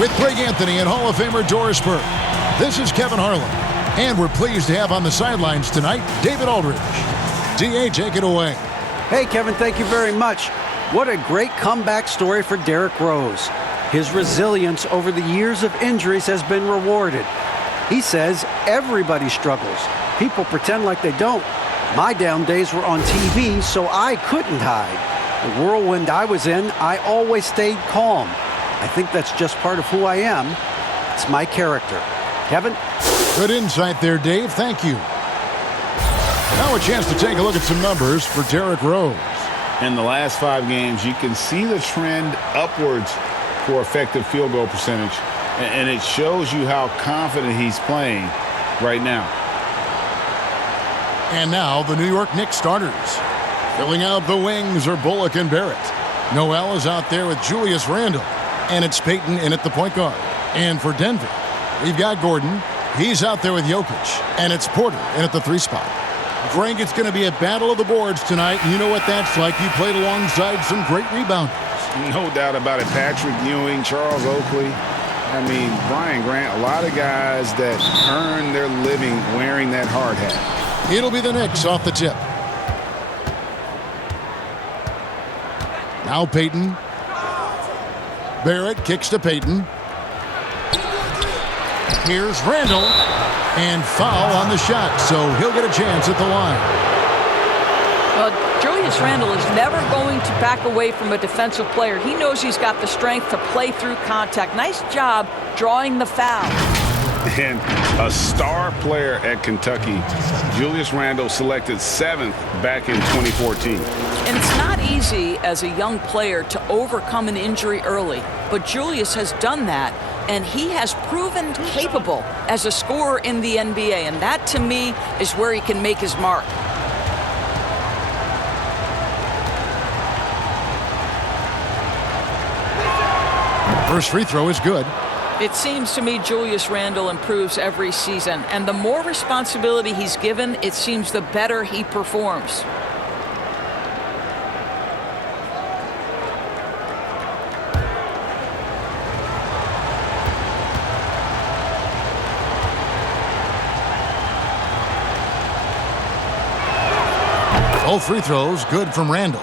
with Greg Anthony and Hall of Famer Doris Burke. This is Kevin Harlan, and we're pleased to have on the sidelines tonight David Aldridge. DA, take it away. Hey, Kevin, thank you very much. What a great comeback story for Derrick Rose. His resilience over the years of injuries has been rewarded. He says everybody struggles. People pretend like they don't. My down days were on TV, so I couldn't hide. The whirlwind I was in, I always stayed calm. I think that's just part of who I am. It's my character. Kevin? Good insight there, Dave. Thank you. Now a chance to take a look at some numbers for Derrick Rose. In the last 5 games, you can see the trend upwards for effective field goal percentage, and it shows you how confident he's playing right now. And now the New York Knicks starters. Filling out the wings are Bullock and Barrett. Noel is out there with Julius Randle, and it's Payton in at the point guard. And for Denver, we've got Gordon. He's out there with Jokic, and it's Porter in at the 3 spot. Frank, it's going to be a battle of the boards tonight, and you know what that's like. You played alongside some great rebounders. No doubt about it. Patrick Ewing, Charles Oakley. I mean, Brian Grant, a lot of guys that earn their living wearing that hard hat. It'll be the Knicks off the tip. Now Payton. Barrett kicks to Payton. Here's Randle. And foul on the shot, so he'll get a chance at the line. Well, Julius Randle is never going to back away from a defensive player. He knows he's got the strength to play through contact. Nice job drawing the foul. And a star player at Kentucky, Julius Randle, selected 7th back in 2014. And it's not easy as a young player to overcome an injury early, but Julius has done that, and he has proven capable as a scorer in the NBA, and that to me is where he can make his mark. First free throw is good. It seems to me Julius Randle improves every season, and the more responsibility he's given, it seems the better he performs. Both free throws good from Randle.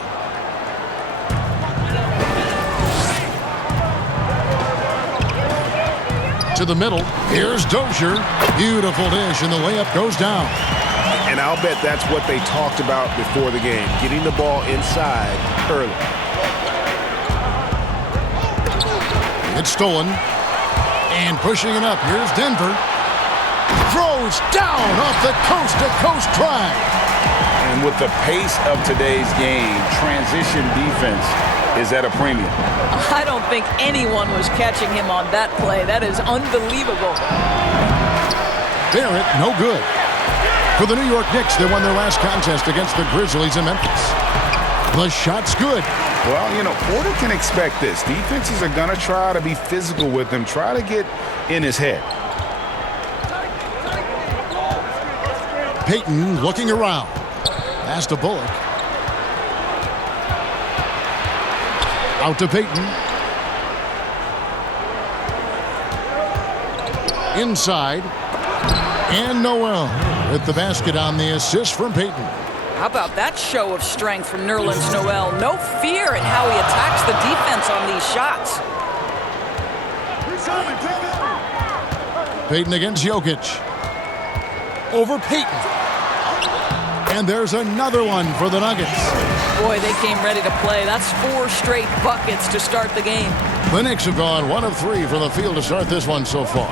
To the middle. Here's Dozier. Beautiful dish, and the layup goes down. And I'll bet that's what they talked about before the game, getting the ball inside early. It's stolen. And pushing it up. Here's Denver. Throws down off the coast-to-coast drive. And with the pace of today's game, transition defense is at a premium. I don't think anyone was catching him on that play. That is unbelievable. Barrett, no good. For the New York Knicks, they won their last contest against the Grizzlies in Memphis. The shot's good. Well, you know, Porter can expect this. Defenses are going to try to be physical with him, try to get in his head. Payton looking around. Pass to Bullock. Out to Payton. Inside. And Noel with the basket on the assist from Payton. How about that show of strength from Nerlens Noel? No fear in how he attacks the defense on these shots. Payton against Jokic. Over Payton. And there's another one for the Nuggets. Boy, they came ready to play. That's 4 straight buckets to start the game. The Knicks have gone 1 of 3 from the field to start this one so far.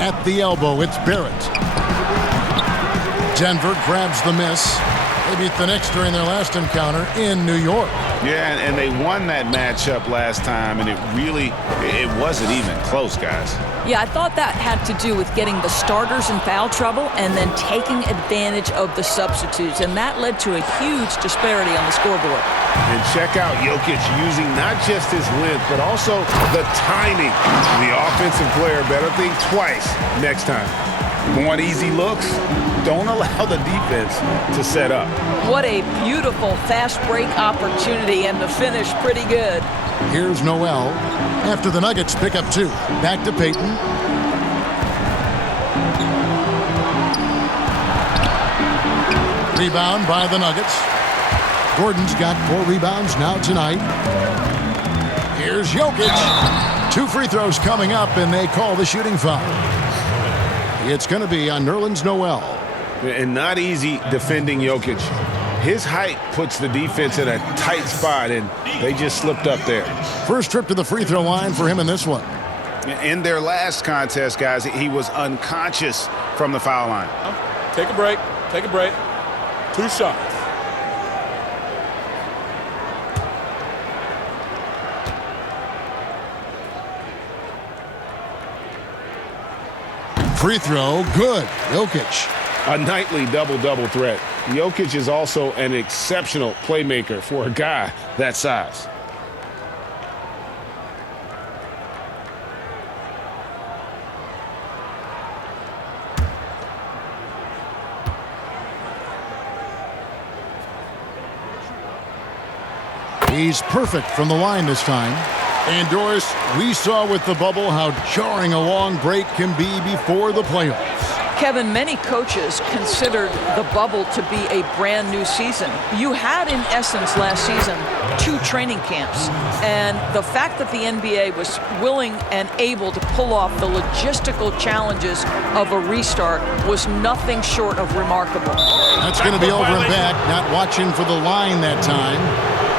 At the elbow, it's Barrett. Denver grabs the miss. They beat the Knicks during their last encounter in New York. Yeah, and they won that matchup last time, and it wasn't even close, guys. Yeah, I thought that had to do with getting the starters in foul trouble and then taking advantage of the substitutes, and that led to a huge disparity on the scoreboard. And check out Jokic using not just his length, but also the timing. The offensive player better think twice next time. You want easy looks? Don't allow the defense to set up. What a beautiful fast break opportunity, and the finish pretty good. Here's Noel. After the Nuggets pick up 2. Back to Payton. Rebound by the Nuggets. Gordon's got 4 rebounds now tonight. Here's Jokic. 2 free throws coming up, and they call the shooting foul. It's going to be on Nerlens Noel. And not easy defending Jokic. His height puts the defense in a tight spot, and they just slipped up there. First trip to the free throw line for him in this one. In their last contest, guys, he was unconscious from the foul line. Take a break. Take a break. 2 shots. Free throw, good. Jokic. A nightly double-double threat. Jokic is also an exceptional playmaker for a guy that size. He's perfect from the line this time. And Doris, we saw with the bubble how jarring a long break can be before the playoffs. Kevin, many coaches considered the bubble to be a brand new season. You had, in essence, last season, 2 training camps. And the fact that the NBA was willing and able to pull off the logistical challenges of a restart was nothing short of remarkable. That's going to be over and back, not watching for the line that time.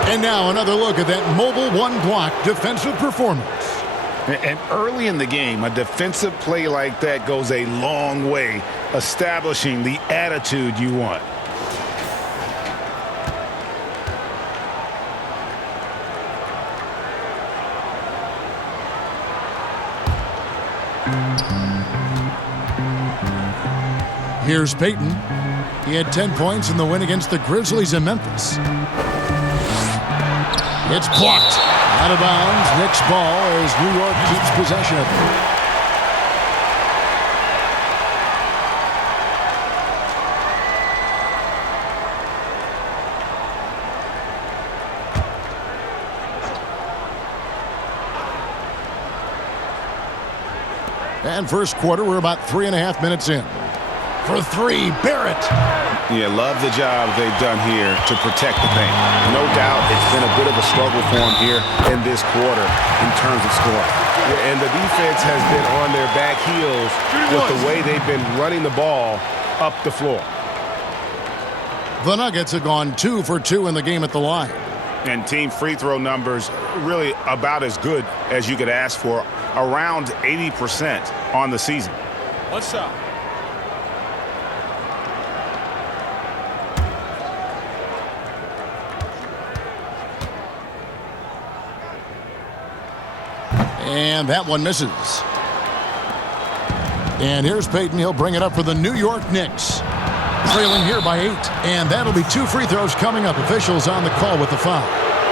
And now another look at that mobile one-block defensive performance. And early in the game, a defensive play like that goes a long way, establishing the attitude you want. Here's Payton. He had 10 points in the win against the Grizzlies in Memphis. It's blocked. Out of bounds. Knicks ball as New York keeps possession of it. And first quarter, we're about 3.5 minutes in. For 3, Barrett. Yeah, love the job they've done here to protect the paint. No doubt it's been a bit of a struggle for them here in this quarter in terms of scoring. Yeah, and the defense has been on their back heels with the way they've been running the ball up the floor. The Nuggets have gone 2 for 2 in the game at the line. And team free throw numbers really about as good as you could ask for, around 80% on the season. 1 shot. And that one misses. And here's Payton. He'll bring it up for the New York Knicks. Trailing here by 8. And that'll be 2 free throws coming up. Officials on the call with the foul.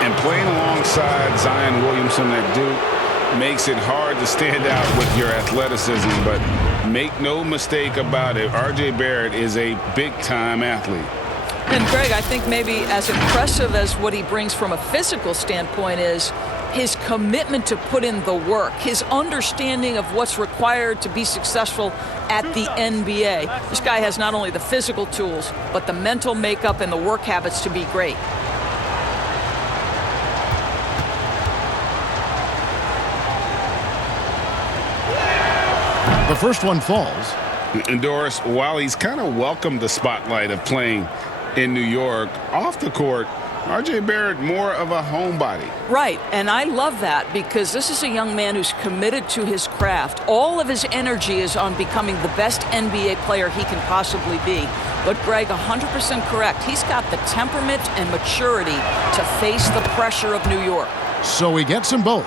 And playing alongside Zion Williamson at Duke makes it hard to stand out with your athleticism. But make no mistake about it, R.J. Barrett is a big-time athlete. And, Greg, I think maybe as impressive as what he brings from a physical standpoint is his commitment to put in the work, his understanding of what's required to be successful at the NBA. This guy has not only the physical tools, but the mental makeup and the work habits to be great. The first one falls. And Doris, while he's kind of welcomed the spotlight of playing in New York, off the court, R.J. Barrett more of a homebody. Right, and I love that because this is a young man who's committed to his craft. All of his energy is on becoming the best NBA player he can possibly be. But Greg, 100% correct. He's got the temperament and maturity to face the pressure of New York. So he gets them both.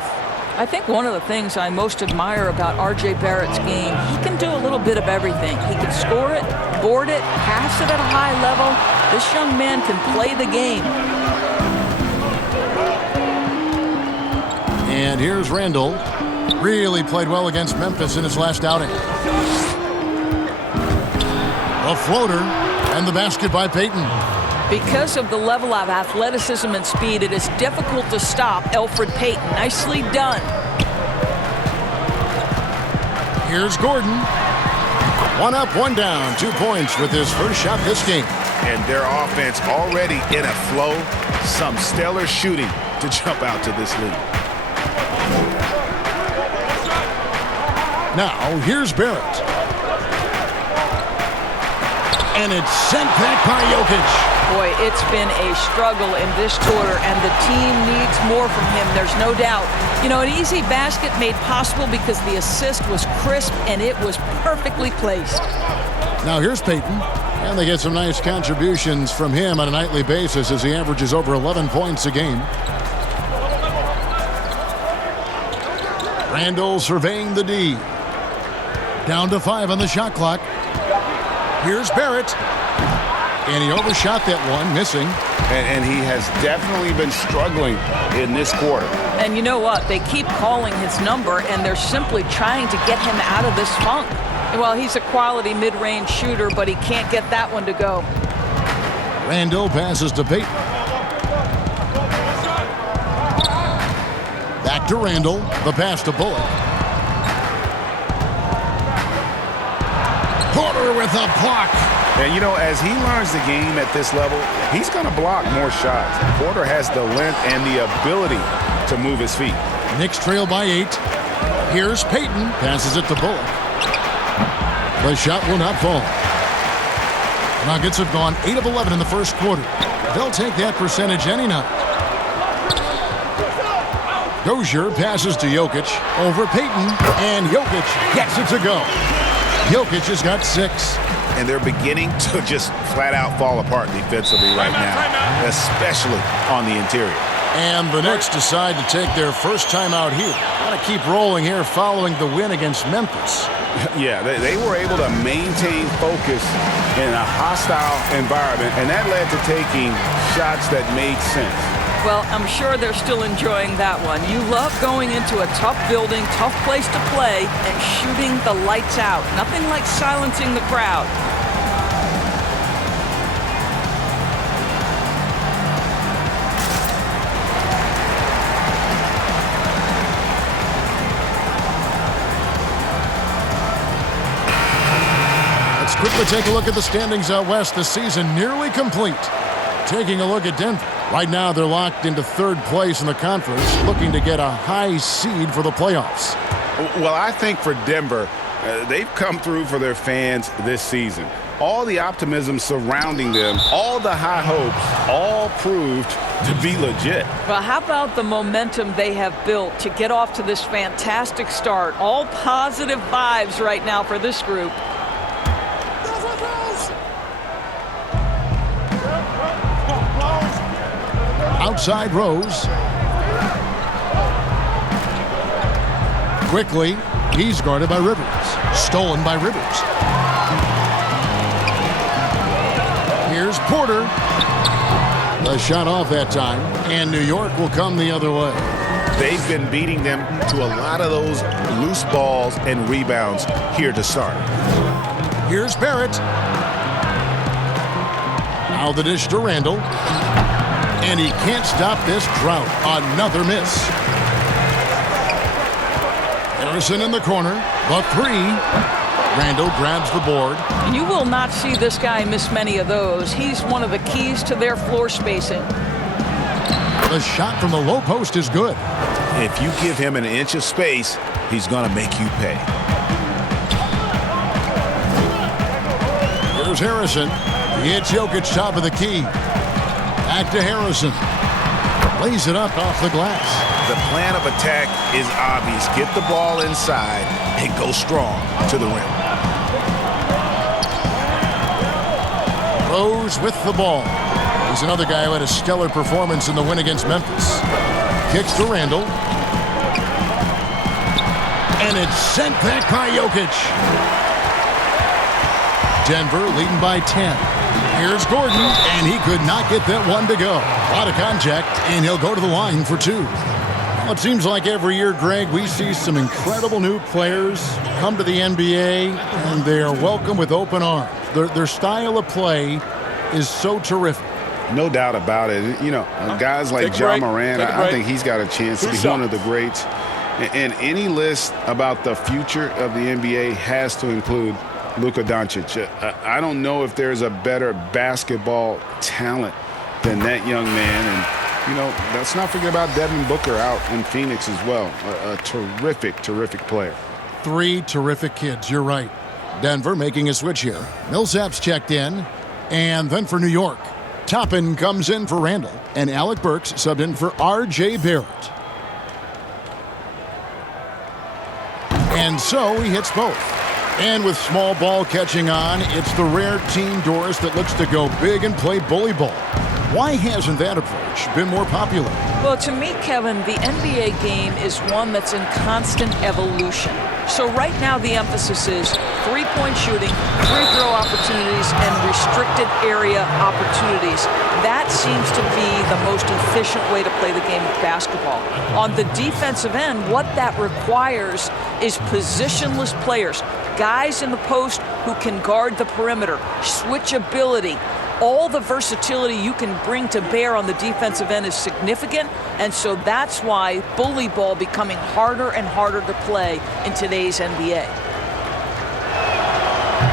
I think one of the things I most admire about R.J. Barrett's game, he can do a little bit of everything. He can score it, board it, pass it at a high level. This young man can play the game. And here's Randle. Really played well against Memphis in his last outing. A floater and the basket by Payton. Because of the level of athleticism and speed, it is difficult to stop Elfrid Payton. Nicely done. Here's Gordon. One up, one down. 2 points with his first shot this game. And their offense already in a flow. Some stellar shooting to jump out to this lead. Now, here's Barrett. And it's sent back by Jokic. Boy, it's been a struggle in this quarter, and the team needs more from him. There's no doubt. You know, an easy basket made possible because the assist was crisp and it was perfectly placed. Now here's Payton, and they get some nice contributions from him on a nightly basis as he averages over 11 points a game. Randle surveying the D. Down to 5 on the shot clock. Here's Barrett. And he overshot that one, missing. And he has definitely been struggling in this quarter. And you know what? They keep calling his number, and they're simply trying to get him out of this funk. Well, he's a quality mid-range shooter, but he can't get that one to go. Randle passes to Payton. Back to Randle. The pass to Bullock. Porter with a block. And, you know, as he learns the game at this level, he's going to block more shots. Porter has the length and the ability to move his feet. Knicks trail by 8. Here's Payton. Passes it to Bullock. The shot will not fall. Nuggets have gone 8 of 11 in the first quarter. They'll take that percentage any night. Dozier passes to Jokic. Over Payton. And Jokic gets it to go. Jokic has got 6. And they're beginning to just flat out fall apart defensively right now, especially on the interior. And the Knicks decide to take their first time out here. Want to keep rolling here following the win against Memphis. Yeah, they were able to maintain focus in a hostile environment, and that led to taking shots that made sense. Well, I'm sure they're still enjoying that one. You love going into a tough building, tough place to play, and shooting the lights out. Nothing like silencing the crowd. Let's quickly take a look at the standings out west. The season nearly complete. Taking a look at Denver. Right now, they're locked into 3rd place in the conference, looking to get a high seed for the playoffs. Well, I think for Denver, they've come through for their fans this season. All the optimism surrounding them, all the high hopes, all proved to be legit. Well, how about the momentum they have built to get off to this fantastic start? All positive vibes right now for this group. Outside Rose. Quickly, he's guarded by Rivers. Stolen by Rivers. Here's Porter. The shot off that time, and New York will come the other way. They've been beating them to a lot of those loose balls and rebounds here to start. Here's Barrett. Now the dish to Randle. And he can't stop this drought. Another miss. Harrison in the corner. The 3. Randle grabs the board. You will not see this guy miss many of those. He's one of the keys to their floor spacing. The shot from the low post is good. If you give him an inch of space, he's going to make you pay. Here's Harrison. He hits Jokic top of the key. Back to Harrison. Lays it up off the glass. The plan of attack is obvious. Get the ball inside and go strong to the rim. Rose with the ball. He's another guy who had a stellar performance in the win against Memphis. Kicks to Randle. And it's sent back by Jokic. Denver leading by 10. Here's Gordon, and he could not get that one to go. A lot of contact, and he'll go to the line for 2. Well, it seems like every year, Greg, we see some incredible new players come to the NBA, and they are welcomed with open arms. Their style of play is so terrific. No doubt about it. You know, guys like Ja Morant, I think he's got a chance to be one of the greats. And any list about the future of the NBA has to include Luka Doncic. I don't know if there's a better basketball talent than that young man. And, you know, let's not forget about Devin Booker out in Phoenix as well. A terrific, terrific player. 3 terrific kids, you're right. Denver making a switch here. Millsap's checked in. And then for New York, Toppin comes in for Randle. And Alec Burks subbed in for R.J. Barrett. And so he hits both. And with small ball catching on, it's the rare team Doris that looks to go big and play bully ball. Why hasn't that approach been more popular? Well, to me, Kevin, the NBA game is one that's in constant evolution. So right now the emphasis is three-point shooting, free throw opportunities, and restricted area opportunities. That seems to be the most efficient way to play the game of basketball. On the defensive end, what that requires is positionless players, guys in the post who can guard the perimeter, switchability. All the versatility you can bring to bear on the defensive end is significant, and so that's why bully ball becoming harder and harder to play in today's NBA.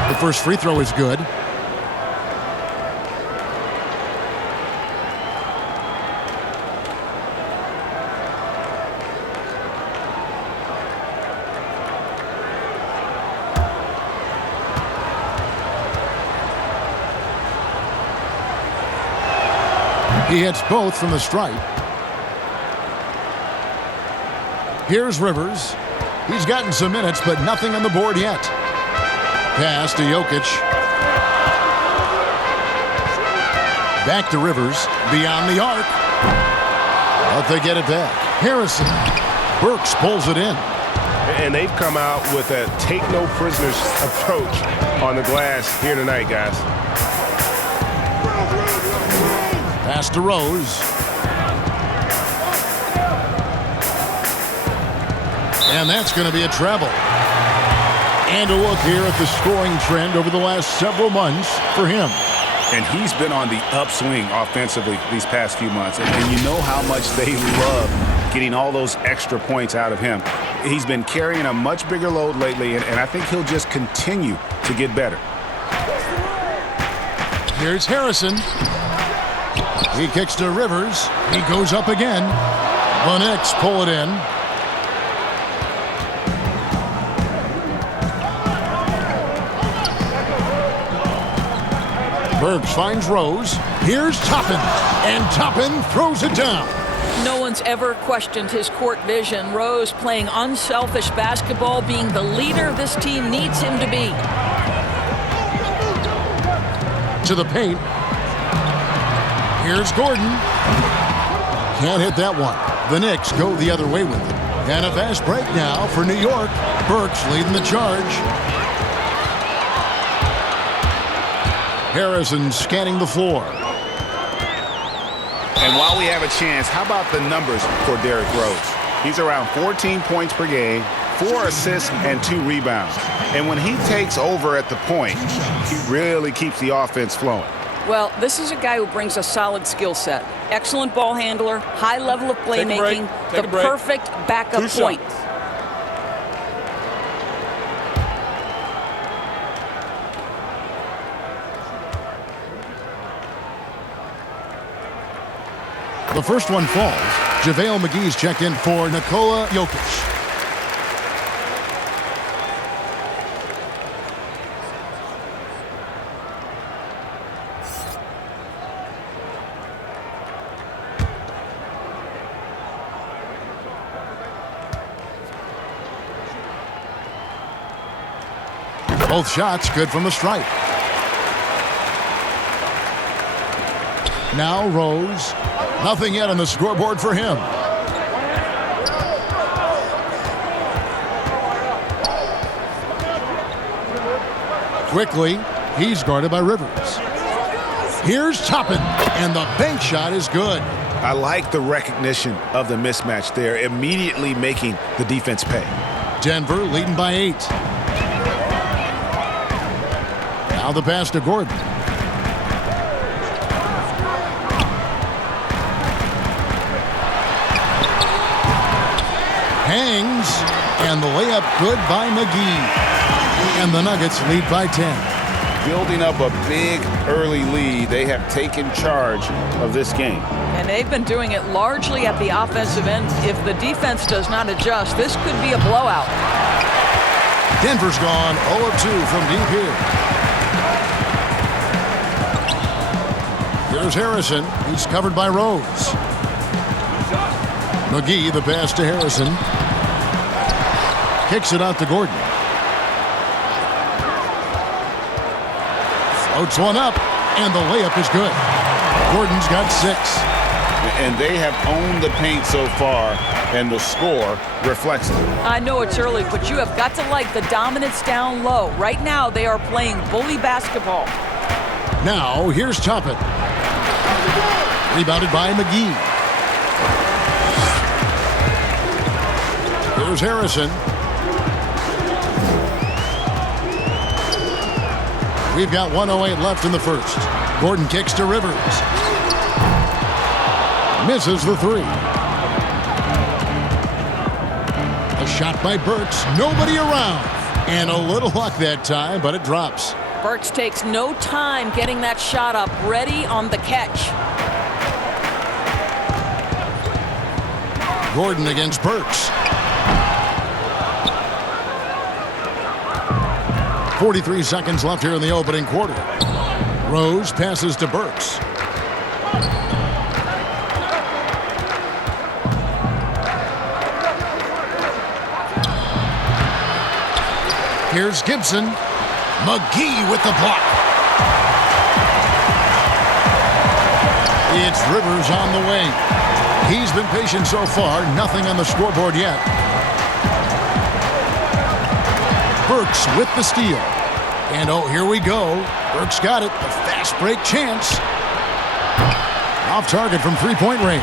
The first free throw is good. He hits both from the stripe. Here's Rivers. He's gotten some minutes, but nothing on the board yet. Pass to Jokic. Back to Rivers. Beyond the arc. But they get it back. Harrison. Burks pulls it in. And they've come out with a take-no-prisoners approach on the glass here tonight, guys. Pass to Rose. And that's going to be a treble. And a look here at the scoring trend over the last several months for him. And he's been on the upswing offensively these past few months. And you know how much they love getting all those extra points out of him. He's been carrying a much bigger load lately, and I think he'll just continue to get better. Here's Harrison. He kicks to Rivers. He goes up again. The Knicks pull it in. Burks finds Rose. Here's Toppin. And Toppin throws it down. No one's ever questioned his court vision. Rose playing unselfish basketball, being the leader this team needs him to be. To the paint. Here's Gordon. Can't hit that one. The Knicks go the other way with it. And a fast break now for New York. Burks leading the charge. Harrison scanning the floor. And while we have a chance, how about the numbers for Derrick Rose? He's around 14 points per game, 4 assists, and 2 rebounds. And when he takes over at the point, he really keeps the offense flowing. Well, this is a guy who brings a solid skill set. Excellent ball handler, high level of playmaking, the perfect backup point. The first one falls. JaVale McGee's checked in for Nikola Jokic. Both shots good from the stripe. Now Rose. Nothing yet on the scoreboard for him. Quickly, he's guarded by Rivers. Here's Toppin, and the bank shot is good. I like the recognition of the mismatch there, immediately making the defense pay. Denver leading by 8. Now the pass to Gordon. Hangs. And the layup good by McGee. And the Nuggets lead by 10. Building up a big early lead. They have taken charge of this game. And they've been doing it largely at the offensive end. If the defense does not adjust, this could be a blowout. Denver's gone 0 of 2 from deep here. Here's Harrison. He's covered by Rose. McGee, the pass to Harrison. Kicks it out to Gordon. Floats one up, and the layup is good. Gordon's got 6. And they have owned the paint so far, and the score reflects it. I know it's early, but you have got to like the dominance down low. Right now, they are playing bully basketball. Now, here's Toppin. Rebounded by McGee. Here's Harrison. We've got 1:08 left in the first. Gordon kicks to Rivers. Misses the 3. A shot by Burks. Nobody around. And a little luck that time, but it drops. Burks takes no time getting that shot up, ready on the catch. Gordon against Burks. 43 seconds left here in the opening quarter. Rose passes to Burks. Here's Gibson. McGee with the block. It's Rivers on the wing. He's been patient so far. Nothing on the scoreboard yet. Burks with the steal. And oh, here we go. Burks got it. The fast break chance. Off target from three-point range.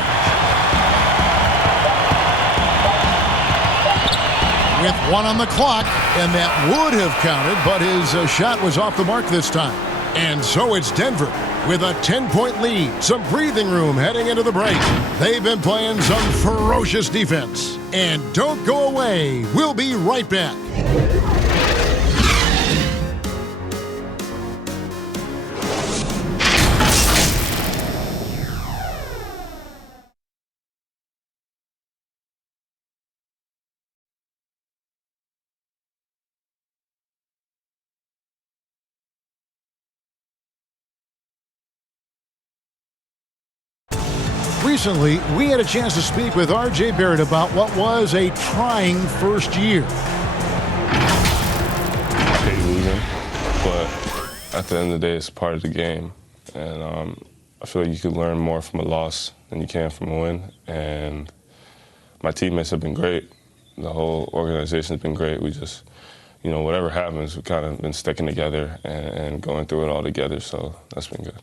With 1 on the clock, and that would have counted, but his shot was off the mark this time. And so it's Denver with a 10-point lead. Some breathing room heading into the break. They've been playing some ferocious defense. And don't go away. We'll be right back. Recently, we had a chance to speak with R.J. Barrett about what was a trying first year. I hate losing, but at the end of the day, it's part of the game. And I feel like you can learn more from a loss than you can from a win. And my teammates have been great. The whole organization has been great. We just, you know, whatever happens, we've kind of been sticking together and going through it all together, so that's been good.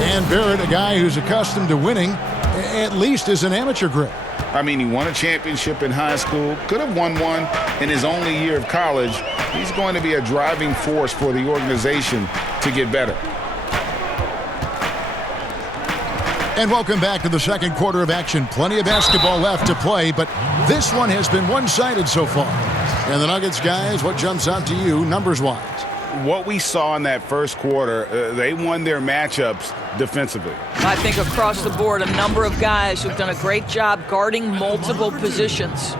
And Barrett, a guy who's accustomed to winning, at least as an amateur grade. I mean, he won a championship in high school, could have won one in his only year of college. He's going to be a driving force for the organization to get better. And welcome back to the second quarter of action. Plenty of basketball left to play, but this one has been one-sided so far. And the Nuggets, guys, what jumps out to you numbers-wise? What we saw in that first quarter, they won their matchups defensively. I think across the board, a number of guys who've done a great job guarding multiple positions.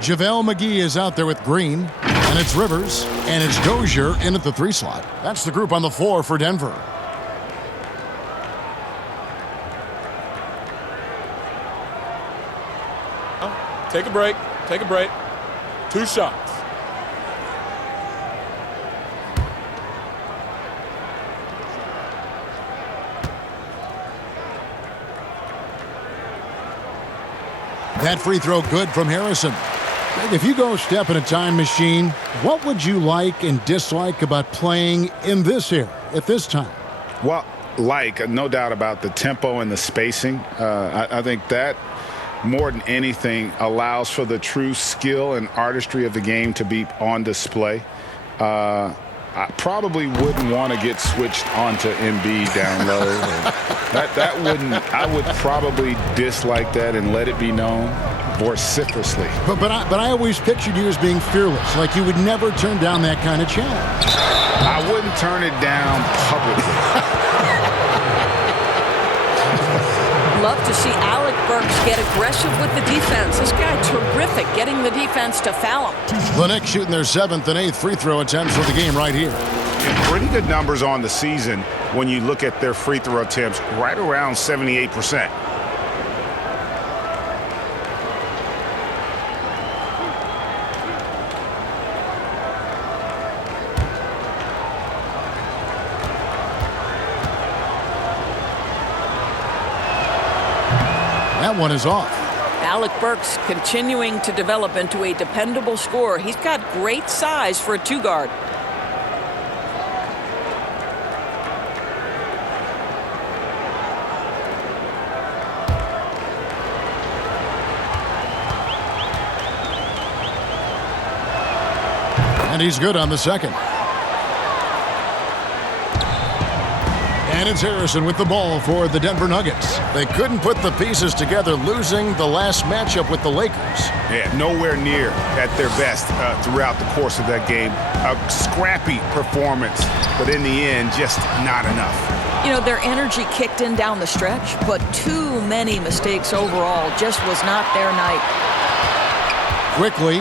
JaVale McGee is out there with Green, and it's Rivers, and it's Dozier in at the 3 slot. That's the group on the floor for Denver. Take a break. Take a break. 2 shots. That free throw good from Harrison. If you go step in a time machine, what would you like and dislike about playing in this era at this time? Well, no doubt about the tempo and the spacing. I think that more than anything allows for the true skill and artistry of the game to be on display. I probably wouldn't want to get switched onto Embiid down low. I would probably dislike that and let it be known. vociferously. But I always pictured you as being fearless, like you would never turn down that kind of challenge. I wouldn't turn it down publicly. Love to see Alec Burks get aggressive with the defense. This guy terrific getting the defense to foul him. The Knicks shooting their 7th and 8th free throw attempts for the game right here. And pretty good numbers on the season when you look at their free throw attempts, right around 78%. That one is off. Alec Burks continuing to develop into a dependable scorer. He's got great size for a two-guard. And he's good on the second. And it's Harrison with the ball for the Denver Nuggets. They couldn't put the pieces together, losing the last matchup with the Lakers. Yeah, nowhere near at their best throughout the course of that game. A scrappy performance, but in the end, just not enough. You know, their energy kicked in down the stretch, but too many mistakes overall. Just was not their night. Quickly.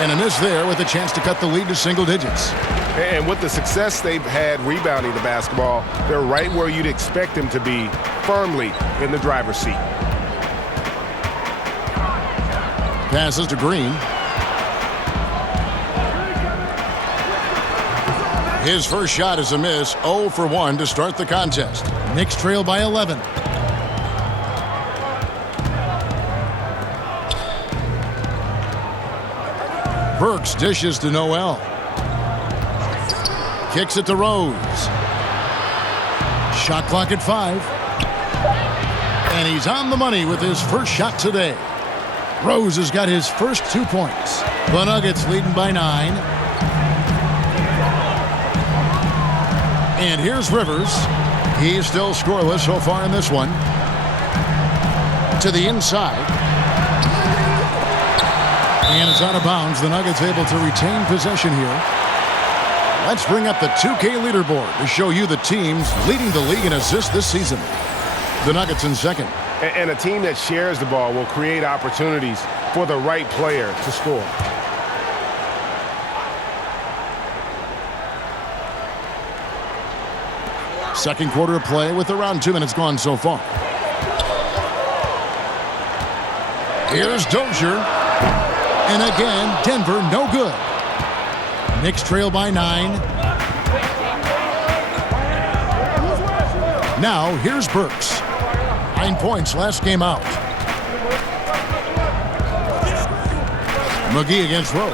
And a miss there with a chance to cut the lead to single digits. And with the success they've had rebounding the basketball, they're right where you'd expect them to be, firmly in the driver's seat. Passes to Green. His first shot is a miss, 0 for 1 to start the contest. Knicks trail by 11. Burks dishes to Noel. Kicks it to Rose. Shot clock at 5. And he's on the money with his first shot today. Rose has got his first 2 points. The Nuggets leading by 9. And here's Rivers. He's still scoreless so far in this one. To the inside. And it's out of bounds. The Nuggets able to retain possession here. Let's bring up the 2K leaderboard to show you the teams leading the league in assists this season. The Nuggets in second. And a team that shares the ball will create opportunities for the right player to score. Second quarter of play with around 2 minutes gone so far. Here's Dozier. And again, Denver no good. Knicks trail by 9. Now, here's Burks. 9 points last game out. McGee against Rose.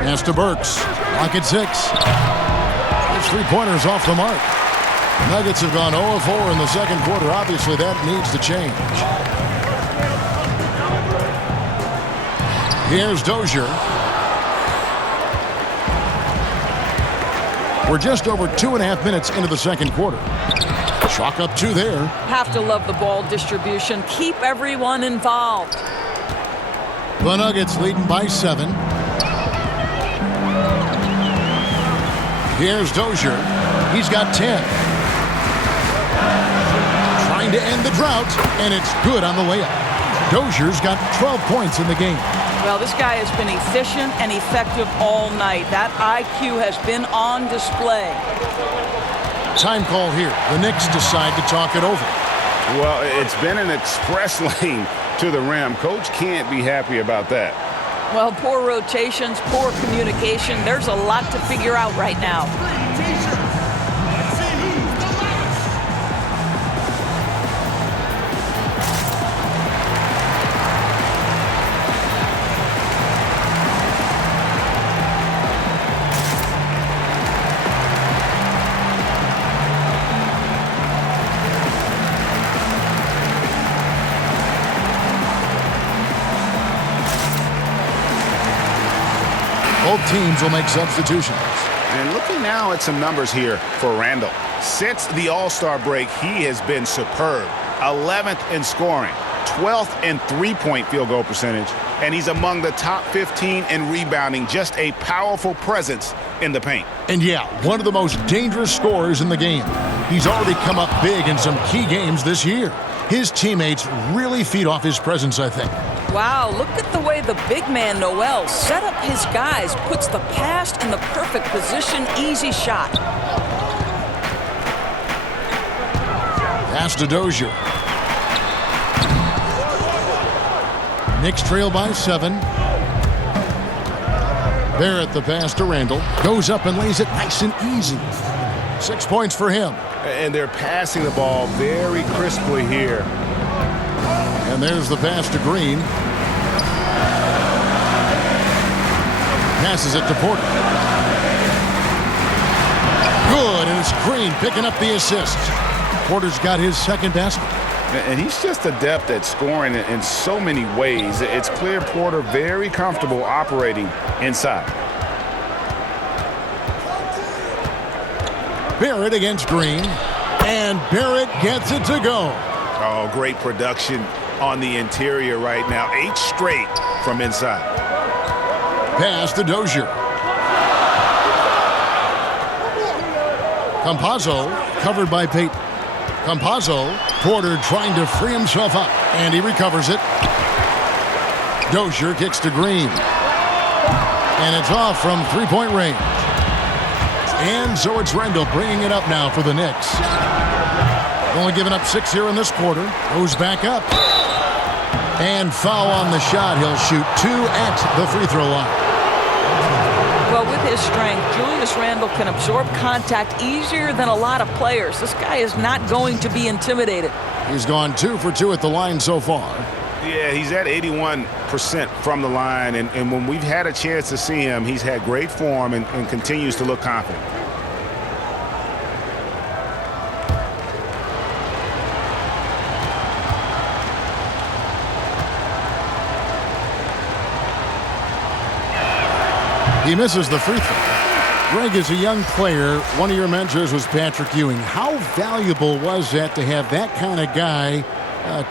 Pass to Burks. Lock at 6. His three-pointers off the mark. Nuggets have gone 0-4 in the second quarter. Obviously, that needs to change. Here's Dozier. We're just over 2.5 minutes into the second quarter. Chalk up 2 there. Have to love the ball distribution. Keep everyone involved. The Nuggets leading by 7. Here's Dozier. He's got 10. Trying to end the drought, and it's good on the layup. Dozier's got 12 points in the game. Well, this guy has been efficient and effective all night. That IQ has been on display. Time call here. The Knicks decide to talk it over. Well, it's been an express lane to the rim. Coach can't be happy about that. Well, poor rotations, poor communication. There's a lot to figure out right now. Both teams will make substitutions. And looking now at some numbers here for Randle. Since the All-Star break, he has been superb. 11th in scoring, 12th in three-point field goal percentage, and he's among the top 15 in rebounding. Just a powerful presence in the paint. And yeah, one of the most dangerous scorers in the game. He's already come up big in some key games this year. His teammates really feed off his presence, I think. Wow, look at the way the big man Noel set up his guys, puts the pass in the perfect position, easy shot. Pass to Dozier. Knicks trail by 7. Barrett the pass to Randle. Goes up and lays it nice and easy. 6 points for him. And they're passing the ball very crisply here. And there's the pass to Green. Passes it to Porter. Good, and it's Green picking up the assist. Porter's got his second basket. And he's just adept at scoring in so many ways. It's clear Porter very comfortable operating inside. Barrett against Green. And Barrett gets it to go. Oh, great production on the interior right now. 8 straight from inside. Pass to Dozier. Campazzo covered by Payton. Campazzo, Porter trying to free himself up, and he recovers it. Dozier kicks to Green. And it's off from three-point range. And so it's Randle bringing it up now for the Knicks. Only giving up 6 here in this quarter. Goes back up. And foul on the shot. He'll shoot 2 at the free throw line. Well, with his strength, Julius Randle can absorb contact easier than a lot of players. This guy is not going to be intimidated. He's gone 2 for 2 at the line so far. Yeah, he's at 81% from the line, and when we've had a chance to see him, he's had great form and continues to look confident. He misses the free throw. Greg, as a young player, one of your mentors was Patrick Ewing. How valuable was that to have that kind of guy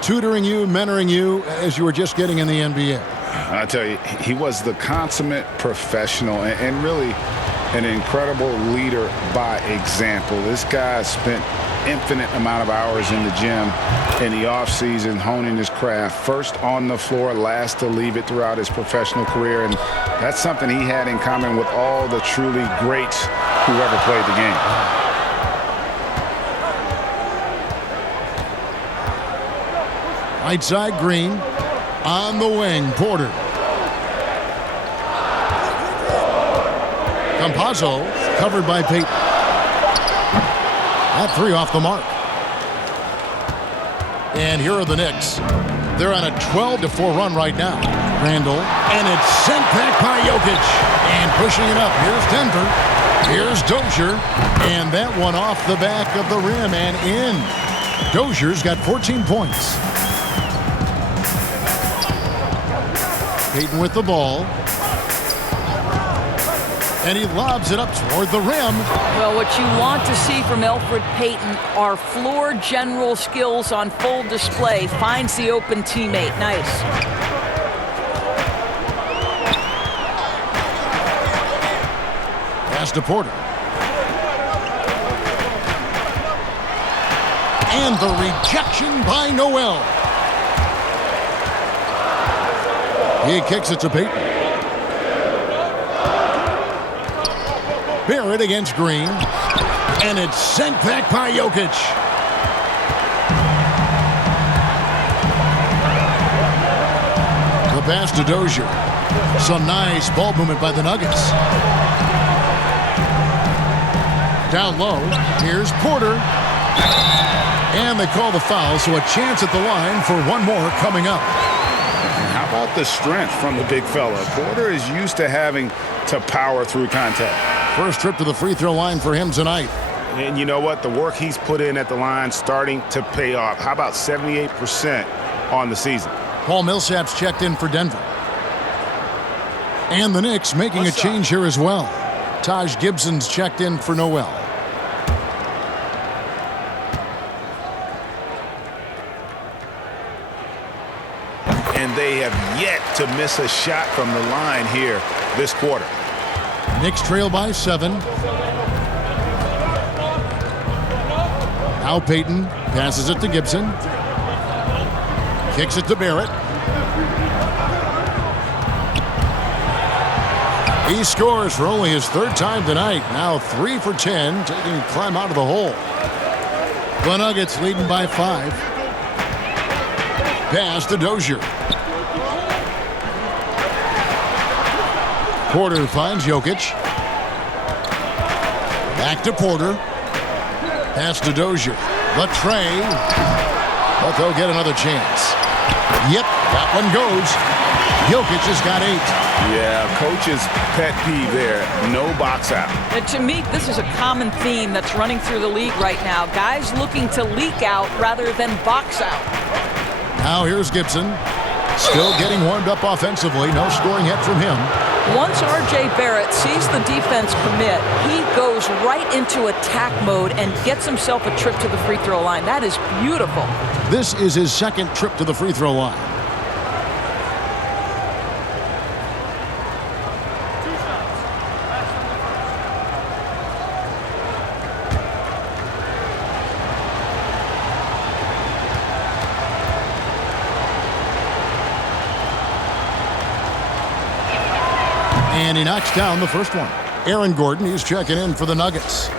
tutoring you, mentoring you as you were just getting in the NBA? I tell you, he was the consummate professional and really an incredible leader by example. This guy spent infinite amount of hours in the gym in the offseason honing his craft, first on the floor, last to leave it throughout his professional career, and that's something he had in common with all the truly greats who ever played the game. Right side, Green. On the wing, Porter. Campazzo covered by Payton. That 3 off the mark. And here are the Knicks. They're on a 12-4 run right now. Randle, and it's sent back by Jokic. And pushing it up. Here's Denver. Here's Dozier. And that one off the back of the rim and in. Dozier's got 14 points. Payton with the ball. And he lobs it up toward the rim. Well, what you want to see from Elfrid Payton are floor general skills on full display. Finds the open teammate. Nice. Pass to Porter. And the rejection by Noel. He kicks it to Payton. Barrett against Green. And it's sent back by Jokic. The pass to Dozier. Some nice ball movement by the Nuggets. Down low. Here's Porter. And they call the foul, so a chance at the line for one more coming up. How about the strength from the big fella? Porter is used to having to power through contact. First trip to the free throw line for him tonight. And you know what? The work he's put in at the line starting to pay off. How about 78% on the season? Paul Millsap's checked in for Denver. And the Knicks making a change here as well. Taj Gibson's checked in for Noel. and they have yet to miss a shot from the line here this quarter. Knicks trail by 7. Now Payton passes it to Gibson. Kicks it to Barrett. He scores for only his 3rd time tonight. Now 3 for 10, taking a climb out of the hole. The Nuggets leading by 5. Pass to Dozier. Porter finds Jokic. Back to Porter. Pass to Dozier. The tray. But they'll get another chance. Yep, that one goes. Jokic has got 8. Yeah, coach's pet peeve there. No box out. And to me, this is a common theme that's running through the league right now. Guys looking to leak out rather than box out. Now here's Gibson. Still getting warmed up offensively. No scoring yet from him. Once R.J. Barrett sees the defense commit, he goes right into attack mode and gets himself a trip to the free throw line. That is beautiful. This is his 2nd trip to the free throw line. And he knocks down the first one. Aaron Gordon, he's checking in for the Nuggets.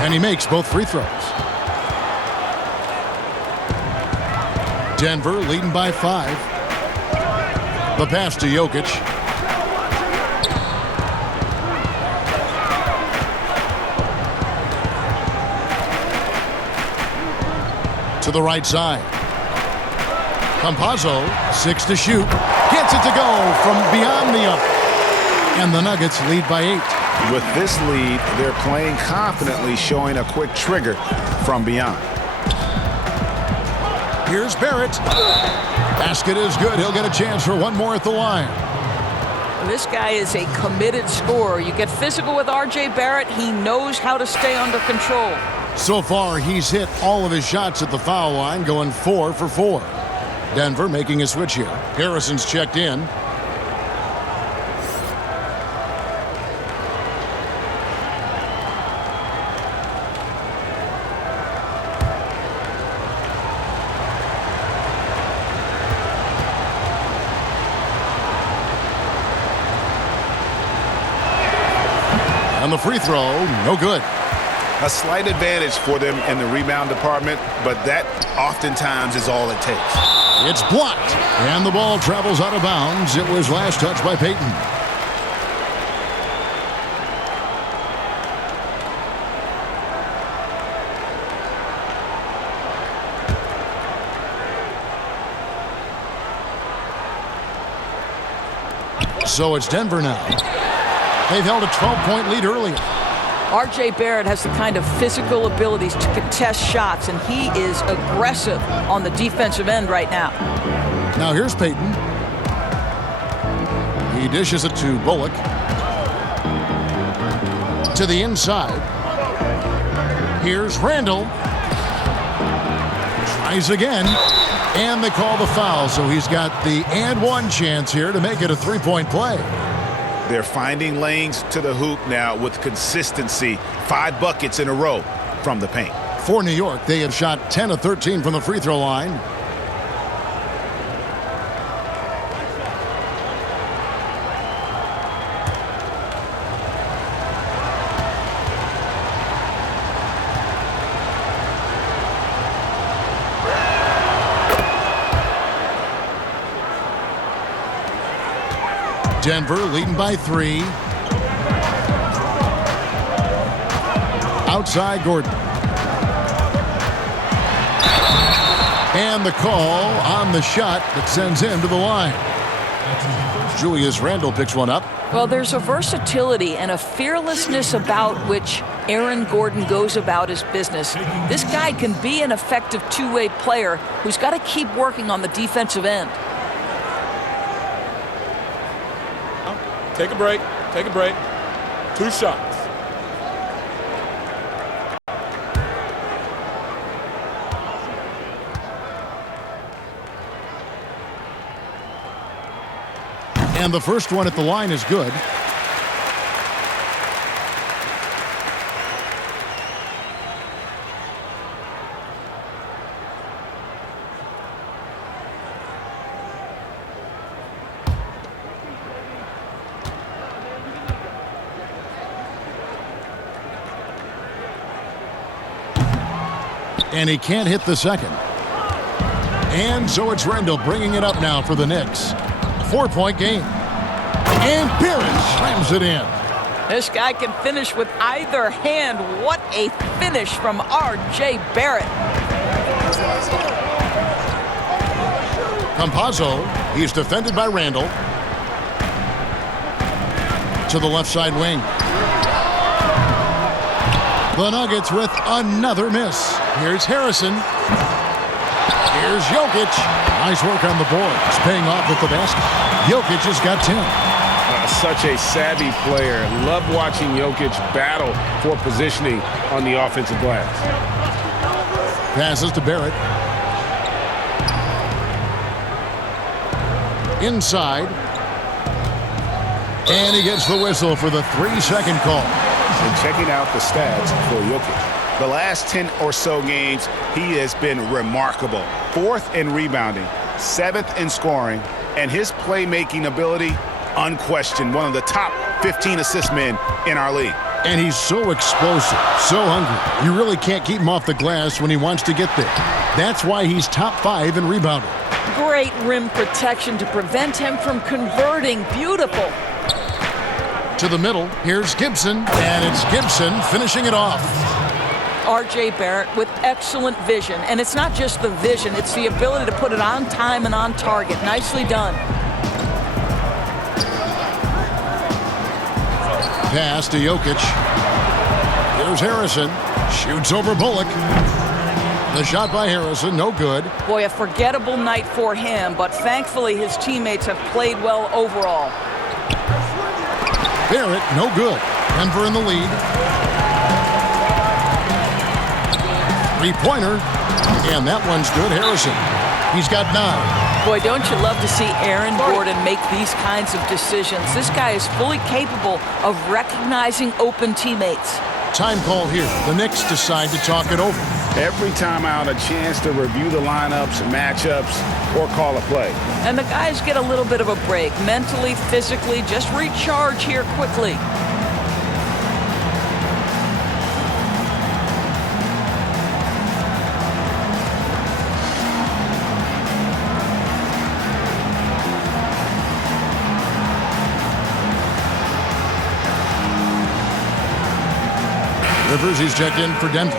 And he makes both free throws. Denver leading by 5. The pass to Jokic. To the right side. Campazzo, 6 to shoot. Gets it to go from beyond the arc. And the Nuggets lead by 8. With this lead, they're playing confidently, showing a quick trigger from beyond. Here's Barrett. Basket is good. He'll get a chance for one more at the line. This guy is a committed scorer. You get physical with R.J. Barrett. He knows how to stay under control. So far, he's hit all of his shots at the foul line, going 4 for 4. Denver making a switch here. Harrison's checked in. And the free throw, no good. A slight advantage for them in the rebound department, but that oftentimes is all it takes. It's blocked, and the ball travels out of bounds. It was last touched by Payton. So it's Denver now. They've held a 12-point lead earlier. R.J. Barrett has the kind of physical abilities to contest shots, and he is aggressive on the defensive end right now. Now here's Payton. He dishes it to Bullock. To the inside. Here's Randle. Tries again. And they call the foul, so he's got the and one chance here to make it a 3-point play. They're finding lanes to the hoop now with consistency. 5 buckets in a row from the paint. For New York, they have shot 10 of 13 from the free throw line. Denver leading by 3. Outside Gordon. And the call on the shot that sends him to the line. Julius Randle picks one up. Well, there's a versatility and a fearlessness about which Aaron Gordon goes about his business. This guy can be an effective two-way player who's got to keep working on the defensive end. Take a break. Take a break. 2 shots. And the first one at the line is good. And he can't hit the second. And so it's Randle bringing it up now for the Knicks. 4-point game. And Barrett slams it in. This guy can finish with either hand. What a finish from R.J. Barrett. Campazzo, he's defended by Randle. To the left side wing. The Nuggets with another miss. Here's Harrison. Here's Jokic. Nice work on the boards, paying off with the basket. Jokic has got 10. Such a savvy player. Love watching Jokic battle for positioning on the offensive glass. Passes to Barrett. Inside. And he gets the whistle for the 3-second call. And checking out the stats for Jokic. The last 10 or so games, he has been remarkable. 4th in rebounding, 7th in scoring, and his playmaking ability, unquestioned, one of the top 15 assist men in our league. And he's so explosive, so hungry. You really can't keep him off the glass when he wants to get there. That's why he's top 5 in rebounding. Great rim protection to prevent him from converting. Beautiful. To the middle, here's Gibson, and it's Gibson finishing it off. R.J. Barrett with excellent vision, and it's not just the vision, it's the ability to put it on time and on target. Nicely done. Pass to Jokic. Here's Harrison. Shoots over Bullock. The shot by Harrison, no good. Boy, a forgettable night for him, but thankfully his teammates have played well overall. Barrett, no good. Denver in the lead. 3-pointer. And that one's good. Harrison. He's got 9. Boy, don't you love to see Aaron Gordon make these kinds of decisions. This guy is fully capable of recognizing open teammates. Time call here. The Knicks decide to talk it over. Every time out, a chance to review the lineups, matchups, or call a play. And the guys get a little bit of a break. Mentally, physically, just recharge here quickly. Rivers, he's checked in for Denver.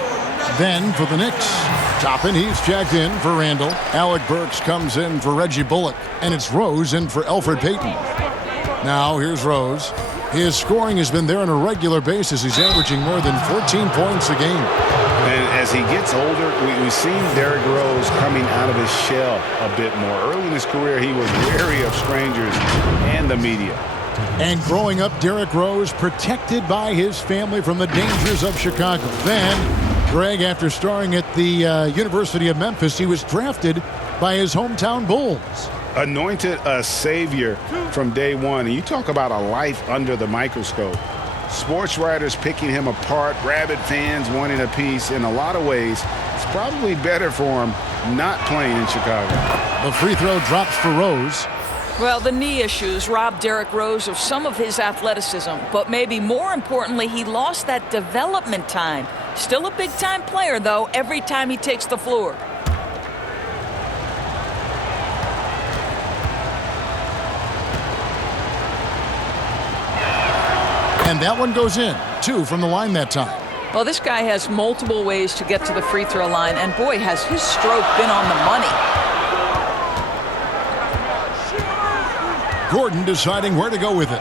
Then for the Knicks. Toppin, he's checked in for Randle. Alec Burks comes in for Reggie Bullock. And it's Rose in for Elfrid Payton. Now here's Rose. His scoring has been there on a regular basis. He's averaging more than 14 points a game. And as he gets older, we've seen Derrick Rose coming out of his shell a bit more. Early in his career, he was wary of strangers and the media. And growing up, Derrick Rose protected by his family from the dangers of Chicago. Then, Greg, after starring at the University of Memphis, he was drafted by his hometown Bulls. Anointed a savior from day one. And you talk about a life under the microscope. Sports writers picking him apart, rabid fans wanting a piece. In a lot of ways, it's probably better for him not playing in Chicago. The free throw drops for Rose. Well, the knee issues robbed Derrick Rose of some of his athleticism, but maybe more importantly, he lost that development time. Still a big-time player, though, every time he takes the floor. And that one goes in. 2 from the line that time. Well, this guy has multiple ways to get to the free throw line, and boy, has his stroke been on the money. Gordon deciding where to go with it.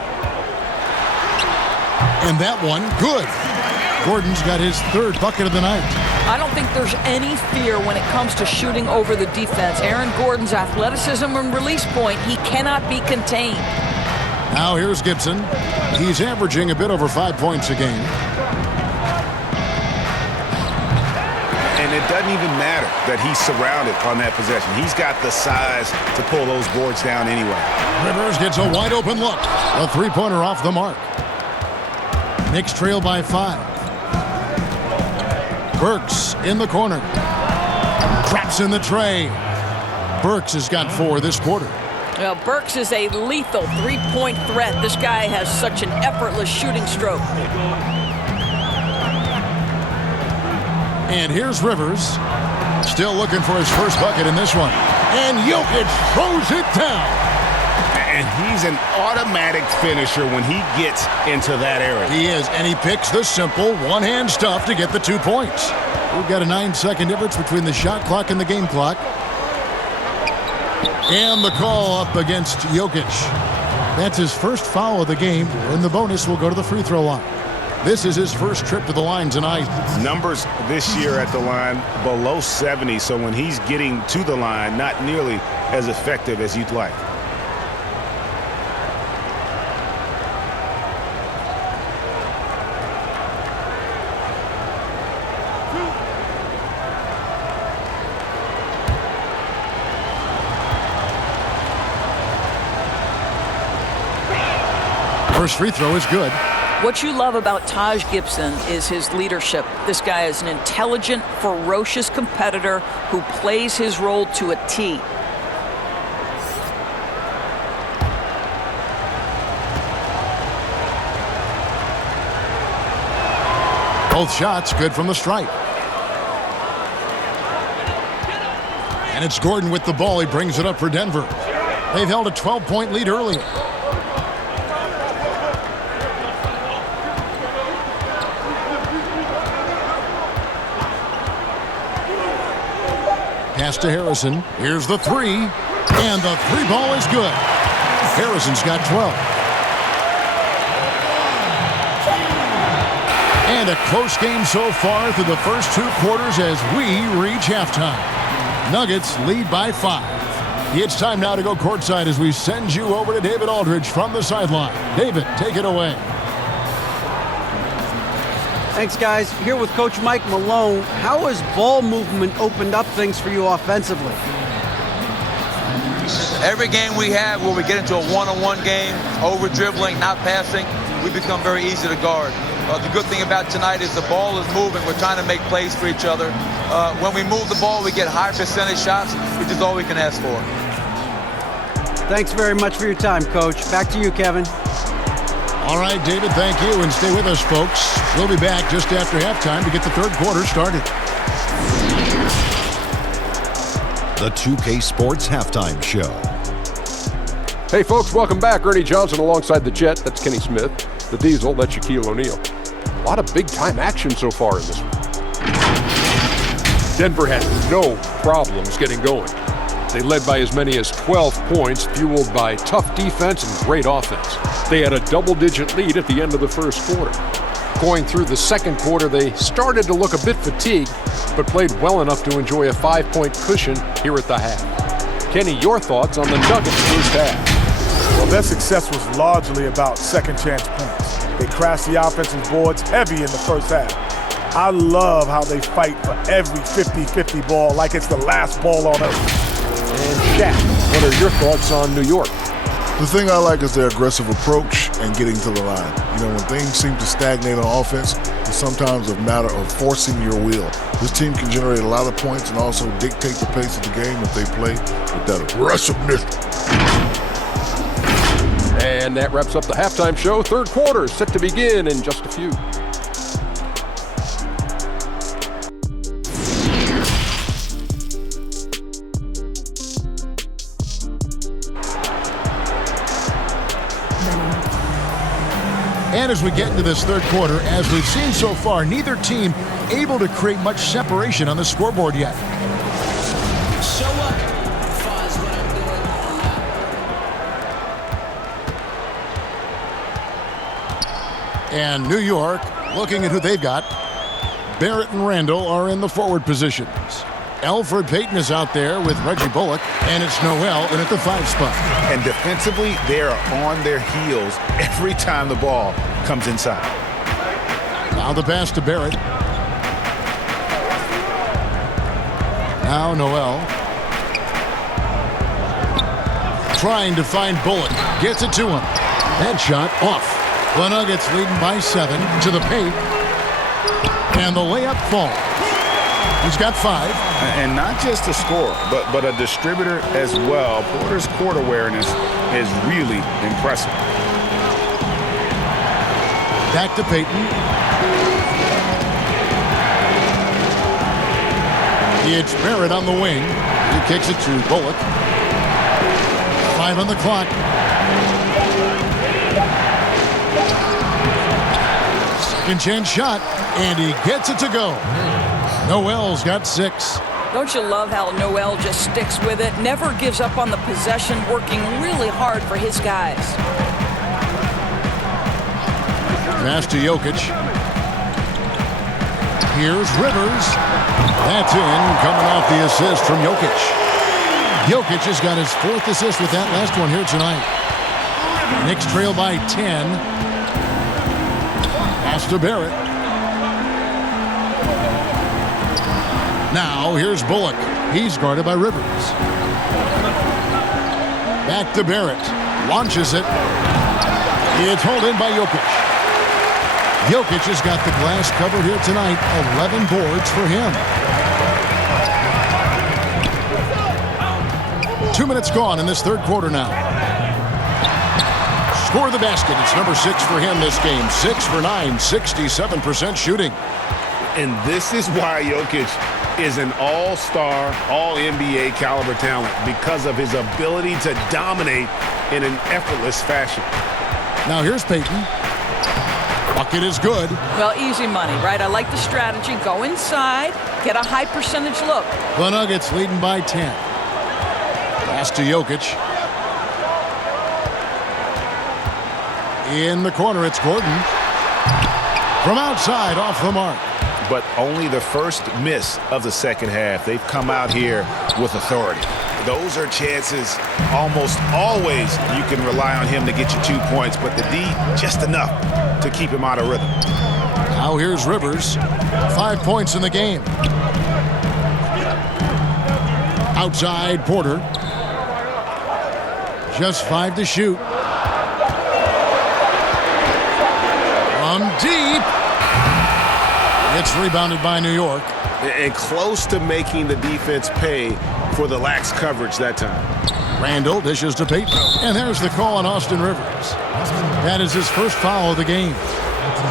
And that one, good. Gordon's got his third bucket of the night. I don't think there's any fear when it comes to shooting over the defense. Aaron Gordon's athleticism and release point, he cannot be contained. Now here's Gibson. He's averaging a bit over 5 points a game. And it doesn't even matter that he's surrounded on that possession. He's got the size to pull those boards down anyway. Rivers gets a wide open look. A three-pointer off the mark. Knicks trail by 5. Burks in the corner. Drops in the tray. Burks has got 4 this quarter. Well, Burks is a lethal three-point threat. This guy has such an effortless shooting stroke. And here's Rivers. Still looking for his first bucket in this one. And Jokic throws it down. And he's an automatic finisher when he gets into that area. He is, and he picks the simple one-hand stuff to get the 2 points. We've got a 9-second difference between the shot clock and the game clock. And the call up against Jokic. That's his first foul of the game, and the bonus will go to the free throw line. This is his first trip to the line tonight. Numbers this year at the line below 70, so when he's getting to the line, not nearly as effective as you'd like. First free throw is good. What you love about Taj Gibson is his leadership. This guy is an intelligent, ferocious competitor who plays his role to a T. Both shots good from the stripe. And it's Gordon with the ball. He brings it up for Denver. They've held a 12-point lead earlier. Pass to Harrison. Here's the three. And the three ball is good. Harrison's got 12. And a close game so far through the first 2 quarters as we reach halftime. Nuggets lead by 5. It's time now to go courtside as we send you over to David Aldridge from the sideline. David, take it away. Thanks, guys. Here with Coach Mike Malone. How has ball movement opened up things for you offensively? Every game we have where we get into a one-on-one game, over-dribbling, not passing, we become very easy to guard. The good thing about tonight is the ball is moving. We're trying to make plays for each other. When we move the ball, we get high percentage shots, which is all we can ask for. Thanks very much for your time, Coach. Back to you, Kevin. All right, David, thank you, and stay with us, folks. We'll be back just after halftime to get the third quarter started. The 2K Sports Halftime Show. Hey, folks, welcome back. Ernie Johnson alongside the Jet. That's Kenny Smith. The Diesel, that's Shaquille O'Neal. A lot of big-time action so far in this one. Denver had no problems getting going. They led by as many as 12 points, fueled by tough defense and great offense. They had a double-digit lead at the end of the first quarter. Going through the second quarter, they started to look a bit fatigued, but played well enough to enjoy a 5-point cushion here at the half. Kenny, your thoughts on the Nuggets' first half? Well, their success was largely about second-chance points. They crashed the offensive boards heavy in the first half. I love how they fight for every 50-50 ball like it's the last ball on earth. And Shaq, what are your thoughts on New York? The thing I like is their aggressive approach and getting to the line. You know, when things seem to stagnate on offense, it's sometimes a matter of forcing your will. This team can generate a lot of points and also dictate the pace of the game if they play with that aggressiveness. And that wraps up the halftime show. Third quarter set to begin in just a few. And as we get into this third quarter, as we've seen so far, neither team able to create much separation on the scoreboard yet. And New York, looking at who they've got, Barrett and Randle are in the forward positions. Elfrid Payton is out there with Reggie Bullock, and it's Noel in at the 5 spot. And defensively, they are on their heels every time the ball comes inside. Now the pass to Barrett. Now Noel. Trying to find Bullock. Gets it to him. That shot off. The Nuggets leading by 7 to the paint. And the layup falls. He's got 5. And not just a scorer, but a distributor as well. Porter's court awareness is really impressive. Back to Payton. It's Barrett on the wing. He kicks it to Bullock. 5 on the clock. Second chance shot, and he gets it to go. Noel's got 6. Don't you love how Noel just sticks with it, never gives up on the possession, working really hard for his guys. Pass to Jokic. Here's Rivers. That's in, coming off the assist from Jokic. Jokic has got his 4th assist with that last one here tonight. Knicks trail by 10. Pass to Barrett. Now here's Bullock. He's guarded by Rivers. Back to Barrett. Launches it. It's hauled in by Jokic. Jokic has got the glass covered here tonight. 11 boards for him. 2 minutes gone in this third quarter now. Score the basket. It's number 6 for him this game. 6 for 9, 67% shooting. And this is why Jokic is an all-star, all-NBA caliber talent, because of his ability to dominate in an effortless fashion. Now here's Payton. Bucket is good. Well, easy money, right? I like the strategy. Go inside, get a high percentage look. The Nuggets leading by 10. Pass to Jokic. In the corner, it's Gordon. From outside, off the mark. But only the first miss of the second half. They've come out here with authority. Those are chances almost always you can rely on him to get you 2 points, but the D just enough to keep him out of rhythm. Now here's Rivers. 5 points in the game. Outside Porter. Just 5 to shoot. From deep. It's rebounded by New York. And close to making the defense pay for the lax coverage that time. Randle dishes to Payton. And there's the call on Austin Rivers. That is his first foul of the game.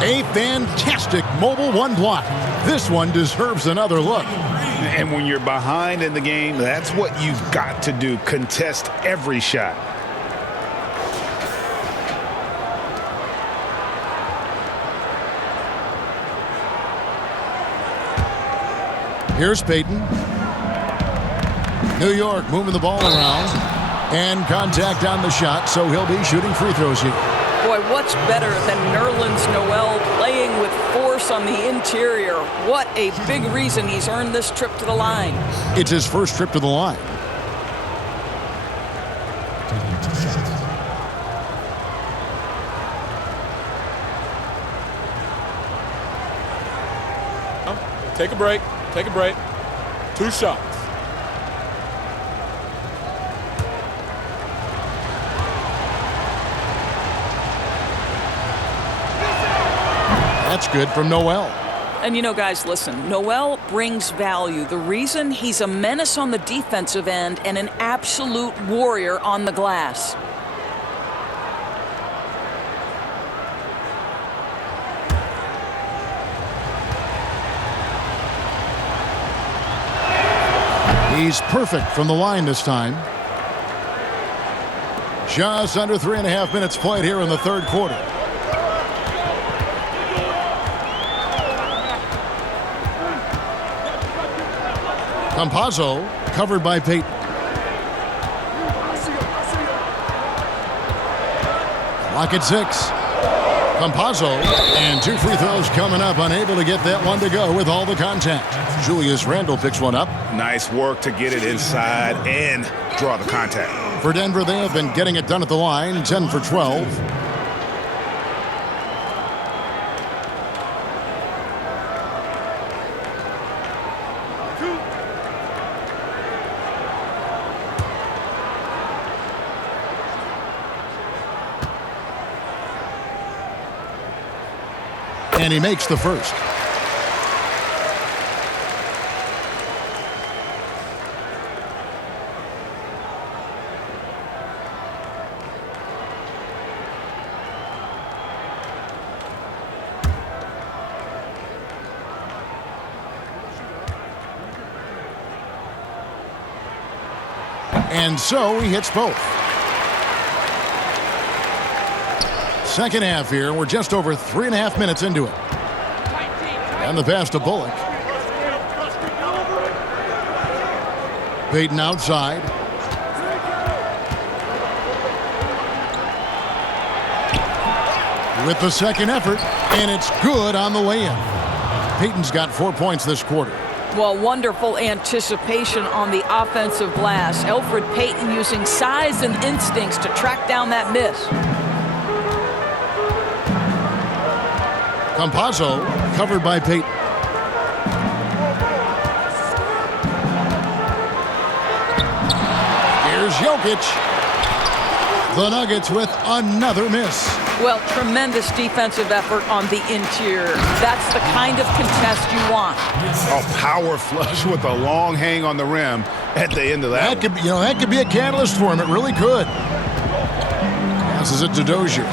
A fantastic mobile 1 block. This one deserves another look. And when you're behind in the game, that's what you've got to do. Contest every shot. Here's Payton. New York moving the ball around. And contact on the shot, so he'll be shooting free throws here. Boy, what's better than Nerlens Noel playing with force on the interior? What a big reason he's earned this trip to the line. It's his first trip to the line. Take a break. Take a break. 2 shots. That's good from Noel. And you know, guys, listen, Noel brings value. The reason he's a menace on the defensive end and an absolute warrior on the glass. He's perfect from the line this time. Just under 3.5 minutes played here in the third quarter. Campazzo covered by Payton. Clock at 6. Campazzo, and 2 free throws coming up, unable to get that one to go with all the contact. Julius Randle picks one up. Nice work to get it inside and draw the contact. For Denver, they have been getting it done at the line, 10 for 12. And he makes the first. And so he hits both. Second half here. We're just over 3.5 minutes into it. And the pass to Bullock. Payton outside. With the second effort, and it's good on the way in. Payton's got 4 points this quarter. Well, wonderful anticipation on the offensive glass. Elfrid Payton using size and instincts to track down that miss. Campazzo covered by Payton. Here's Jokic. The Nuggets with another miss. Well, tremendous defensive effort on the interior. That's the kind of contest you want. A power flush with a long hang on the rim at the end of that. That could be a catalyst for him. It really could. Passes it to Dozier.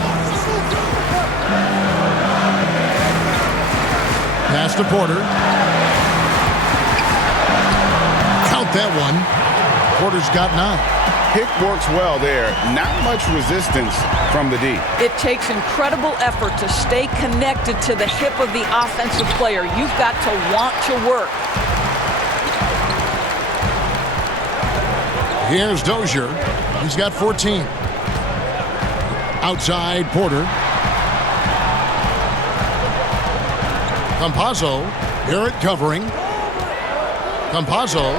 Pass to Porter. Count that one. Porter's got 9. Pick works well there. Not much resistance from the D. It takes incredible effort to stay connected to the hip of the offensive player. You've got to want to work. Here's Dozier. He's got 14. Outside, Porter. Campazzo. Barrett covering. Campazzo.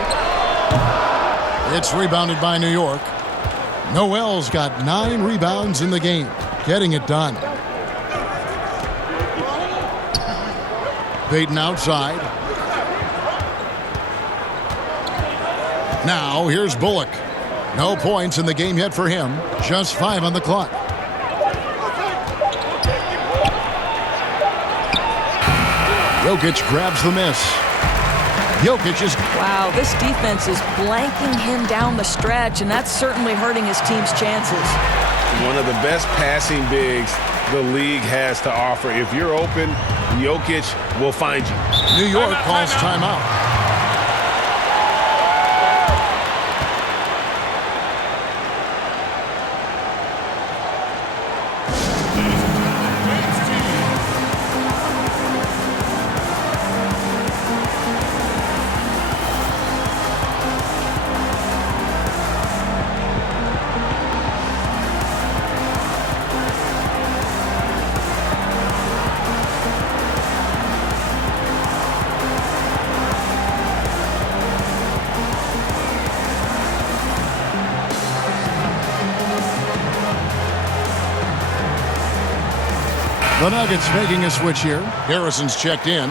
It's rebounded by New York. Noel's got 9 rebounds in the game, getting it done. Payton outside. Now here's Bullock. No points in the game yet for him. Just 5 on the clock. Jokic grabs the miss. Jokic is... Wow, this defense is blanking him down the stretch, and that's certainly hurting his team's chances. One of the best passing bigs the league has to offer. If you're open, Jokic will find you. New York calls timeout. The Nuggets making a switch here. Harrison's checked in.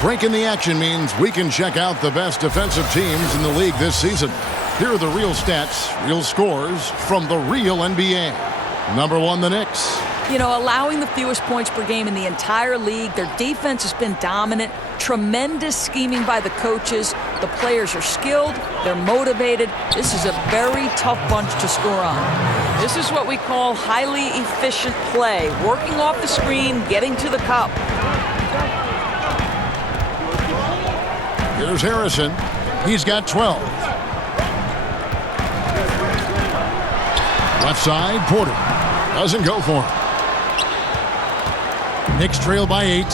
Break in the action means we can check out the best defensive teams in the league this season. Here are the real stats, real scores from the real NBA. Number 1, the Knicks. You know, allowing the fewest points per game in the entire league. Their defense has been dominant. Tremendous scheming by the coaches. The players are skilled. They're motivated. This is a very tough bunch to score on. This is what we call highly efficient play. Working off the screen, getting to the cup. Here's Harrison. He's got 12. Left side, Porter. Doesn't go for him. Knicks trail by 8.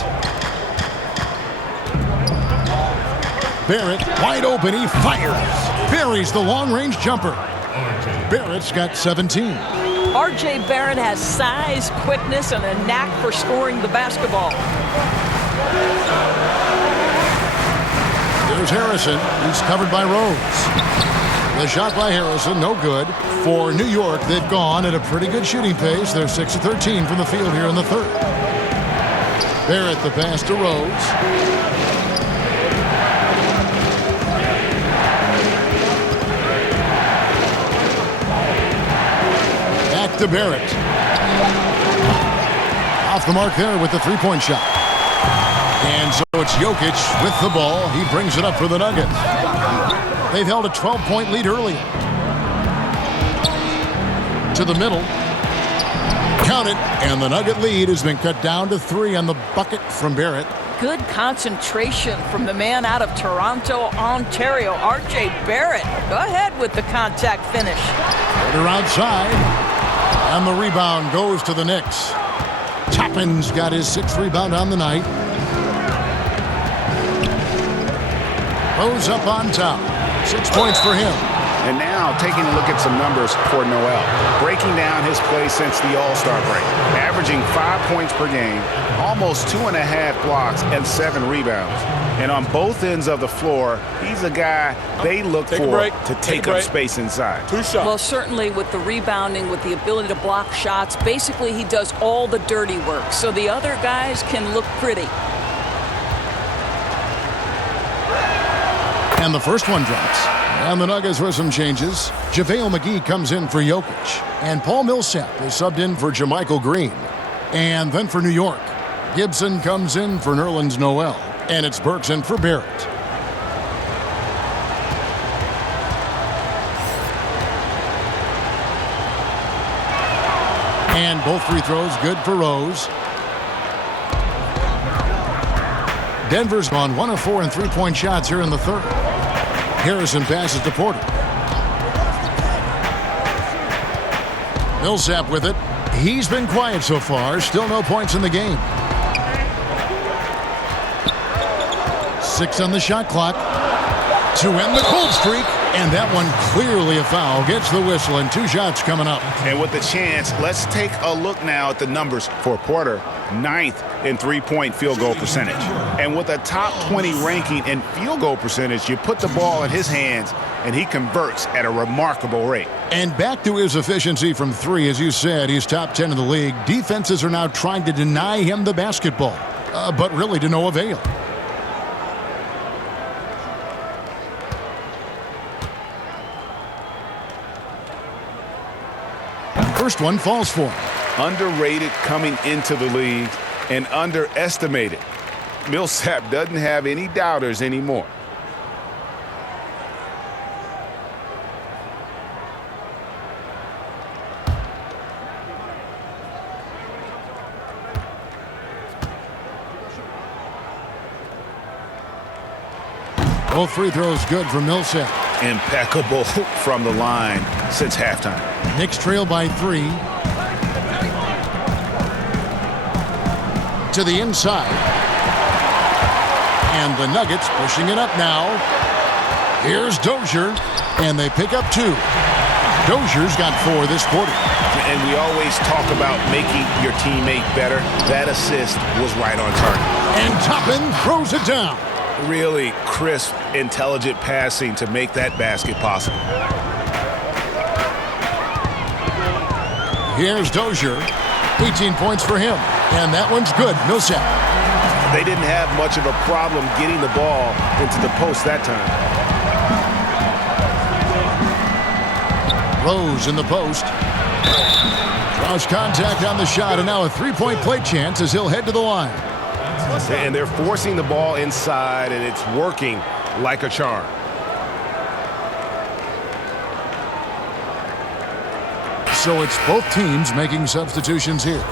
Barrett, wide open, he fires. Buries the long-range jumper. Barrett's got 17. R.J. Barrett has size, quickness, and a knack for scoring the basketball. There's Harrison. He's covered by Rose. The shot by Harrison, no good. For New York, they've gone at a pretty good shooting pace. They're 6 of 13 from the field here in the third. Barrett, the pass to Rose. Back to Barrett. Off the mark there with the three-point shot. And so it's Jokic with the ball. He brings it up for the Nuggets. They've held a 12-point lead earlier. To the middle. Count it. And the Nugget lead has been cut down to 3 on the bucket from Barrett. Good concentration from the man out of Toronto, Ontario, R.J. Barrett. Go ahead with the contact finish. Porter outside. And the rebound goes to the Knicks. Toppin's got his 6th rebound on the night. Rose up on top. 6 points for him. And now taking a look at some numbers for Noel. Breaking down his play since the All-Star break. Averaging 5 points per game, almost 2.5 blocks, and 7 rebounds. And on both ends of the floor, he's a guy they look for to take up space inside. 2 shots. Well, certainly with the rebounding, with the ability to block shots, basically he does all the dirty work. So the other guys can look pretty. And the first one drops. And the Nuggets with some changes. JaVale McGee comes in for Jokic. And Paul Millsap is subbed in for JaMychal Green. And then for New York, Gibson comes in for Nerlens Noel. And it's Burks in for Barrett. And both free throws good for Rose. Denver's gone 1 of 4 in three-point shots here in the third. Harrison passes to Porter. Millsap with it. He's been quiet so far. Still no points in the game. 6 on the shot clock to end the cold streak. And that one clearly a foul. Gets the whistle and 2 shots coming up. And with the chance, let's take a look now at the numbers for Porter. 9th in three-point field goal percentage. And with a top 20 ranking in field goal percentage, you put the ball in his hands and he converts at a remarkable rate. And back to his efficiency from 3, as you said, he's top 10 in the league. Defenses are now trying to deny him the basketball, but really to no avail. First one falls for him. Underrated coming into the league and underestimated. Millsap doesn't have any doubters anymore. Both free throws good for Millsap. Impeccable from the line since halftime. Knicks trail by 3. To the inside. And the Nuggets pushing it up now. Here's Dozier. And they pick up 2. Dozier's got 4 this quarter. And we always talk about making your teammate better. That assist was right on target. And Toppin throws it down. Really crisp, intelligent passing to make that basket possible. Here's Dozier. 18 points for him. And that one's good. Millsap. They didn't have much of a problem getting the ball into the post that time. Rose in the post. Draws contact on the shot, and now a 3-point play chance as he'll head to the line. And they're forcing the ball inside, and it's working like a charm. So it's both teams making substitutions here.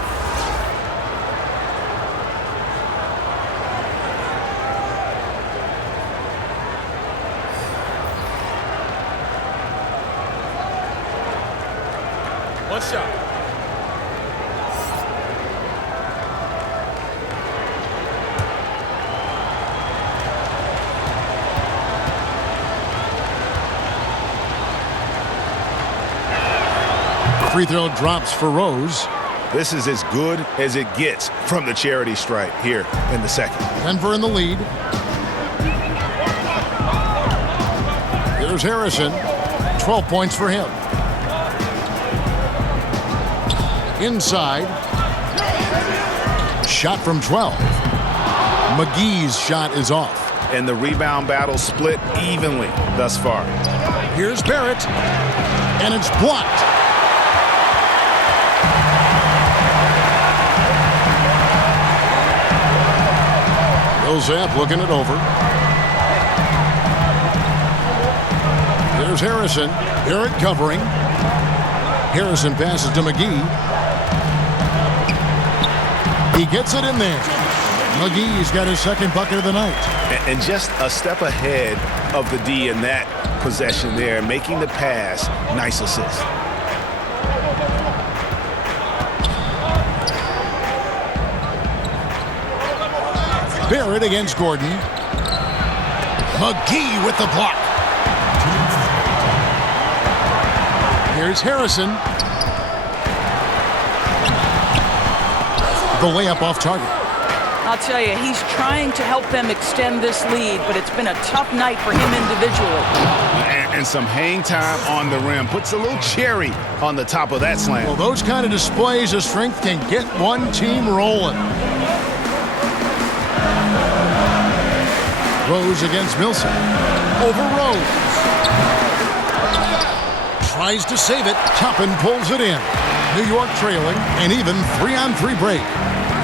One shot. free throw drops for Rose. This is as good as it gets from the charity stripe here in the second. Denver in the lead. Here's Harrison. 12 points for him. Inside. Shot from 12. McGee's shot is off. And the rebound battle split evenly thus far. Here's Barrett. And it's blocked. Millsap looking it over. Here's Harrison. Barrett covering. Harrison passes to McGee. He gets it in there. McGee's got his second bucket of the night. And just a step ahead of the D in that possession there, making the pass. Nice assist. Barrett against Gordon. McGee with the block. Here's Harrison. The layup off target. I'll tell you, he's trying to help them extend this lead, but it's been a tough night for him individually. And some hang time on the rim. Puts a little cherry on the top of that slam. Well, those kind of displays of strength can get one team rolling. Rose against Millsap. Over Rose. Tries to save it. Toppin pulls it in. New York trailing, and even 3-on-3 break.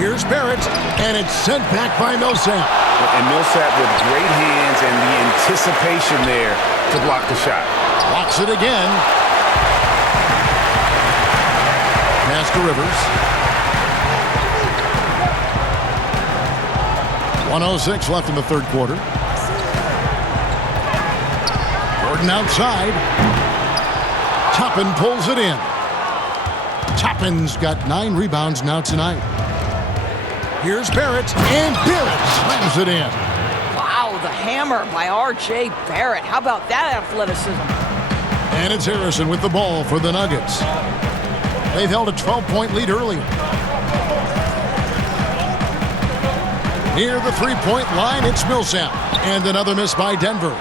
Here's Barrett, and it's sent back by Millsap. And Millsap with great hands and the anticipation there to block the shot. Blocks it again. Pass to Rivers. 1:06 left in the third quarter. Gordon outside. Toppin pulls it in. Toppin's got 9 rebounds now tonight. Here's Barrett, and Barrett slams it in. Wow, the hammer by R.J. Barrett. How about that athleticism? And it's Harrison with the ball for the Nuggets. They've held a 12-point lead earlier. Near the three-point line, it's Millsap. And another miss by Denver.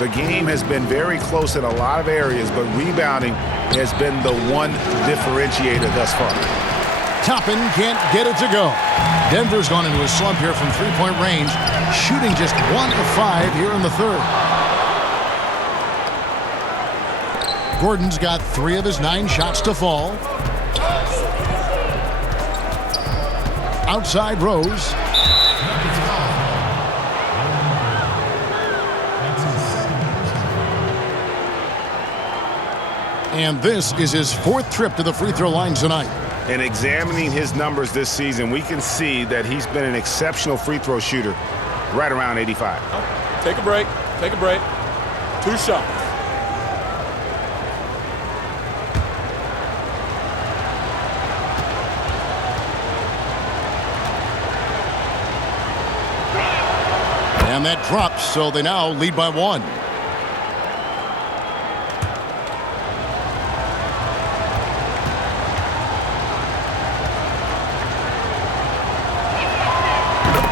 The game has been very close in a lot of areas, but rebounding has been the one differentiator thus far. Toppin can't get it to go. Denver's gone into a slump here from three-point range, shooting just 1 of 5 here in the third. Gordon's got 3 of his 9 shots to fall. Outside Rose. And this is his 4th trip to the free throw line tonight. And examining his numbers this season, we can see that he's been an exceptional free throw shooter, right around 85. Take a break. Take a break. 2 shots. And that drops, so they now lead by 1.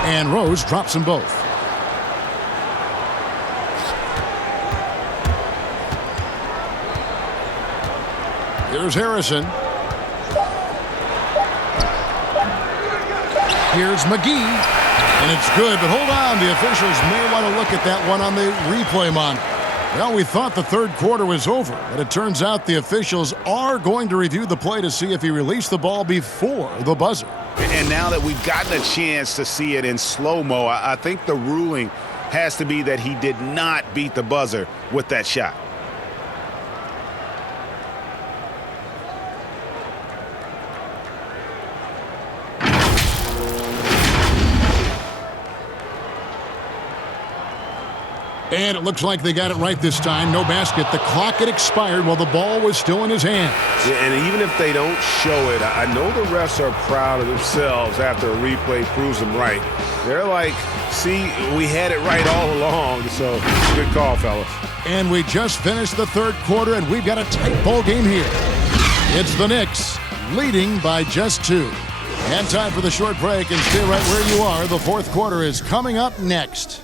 And Rose drops them both. Here's Harrison. Here's McGee. And it's good, but hold on. The officials may want to look at that one on the replay monitor. Well, we thought the third quarter was over, but it turns out the officials are going to review the play to see if he released the ball before the buzzer. And now that we've gotten a chance to see it in slow-mo, I think the ruling has to be that he did not beat the buzzer with that shot. And it looks like they got it right this time. No basket. The clock had expired while the ball was still in his hands. Yeah, and even if they don't show it, I know the refs are proud of themselves after a replay proves them right. They're like, see, we had it right all along. So good call, fellas. And we just finished the third quarter, and we've got a tight ball game here. It's the Knicks leading by just 2. And time for the short break, and stay right where you are. The fourth quarter is coming up next.